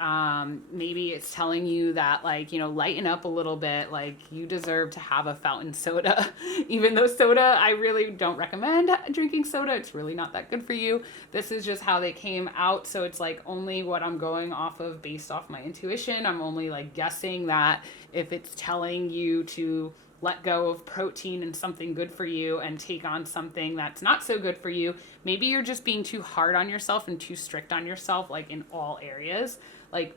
maybe it's telling you that, like, you know, lighten up a little bit, like you deserve to have a fountain soda. Even though soda, I really don't recommend drinking soda, it's really not that good for you. This is just how they came out, so it's like only what I'm going off of based off my intuition. I'm only like guessing that if it's telling you to let go of protein and something good for you and take on something that's not so good for you, maybe you're just being too hard on yourself and too strict on yourself, like in all areas, like,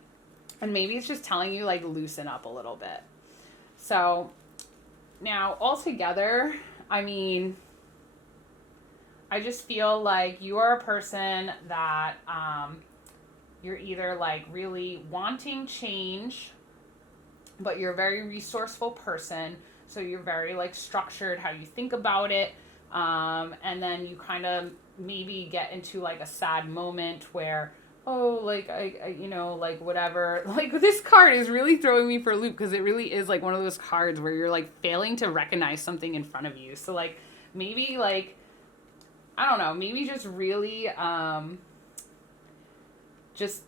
and maybe it's just telling you like loosen up a little bit. So now altogether, I mean, I just feel like you are a person that you're either like really wanting change, but you're a very resourceful person. So you're very like structured how you think about it. And then you kind of maybe get into like a sad moment where, oh, like I you know, like whatever, like this card is really throwing me for a loop, because it really is like one of those cards where you're like failing to recognize something in front of you. So like maybe like, I don't know, maybe just really just,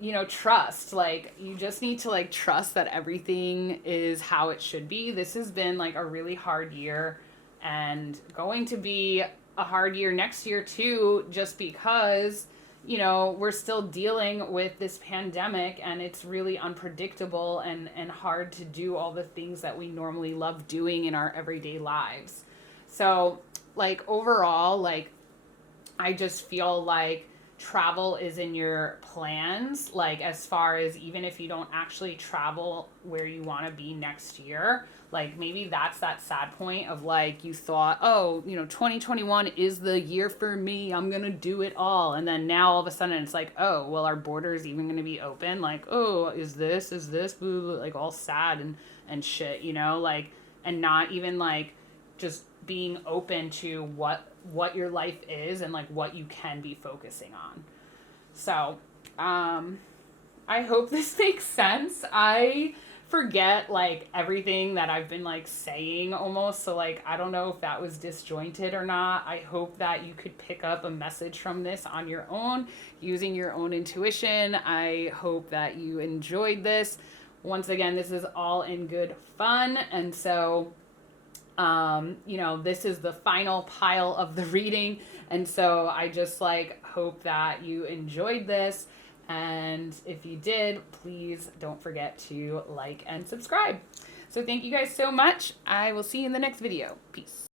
you know, trust, like you just need to like trust that everything is how it should be. This has been like a really hard year, and going to be a hard year next year too, just because, you know, we're still dealing with this pandemic, and it's really unpredictable and hard to do all the things that we normally love doing in our everyday lives. So like overall, like I just feel like travel is in your plans, like as far as even if you don't actually travel where you want to be next year, like maybe that's that sad point of like you thought, oh, you know, 2021 is the year for me, I'm gonna do it all, and then now all of a sudden it's like, oh well, our borders even gonna be open, like, oh, is this blah, blah, like all sad and shit, you know, like, and not even like just being open to what your life is and like what you can be focusing on. So I hope this makes sense. I forget like everything that I've been like saying almost, so like I don't know if that was disjointed or not. I hope that you could pick up a message from this on your own, using your own intuition. I hope that you enjoyed this. Once again, this is all in good fun, and so you know, this is the final pile of the reading, and so I just like hope that you enjoyed this, and if you did, please don't forget to like and subscribe. So thank you guys so much. I will see you in the next video. Peace.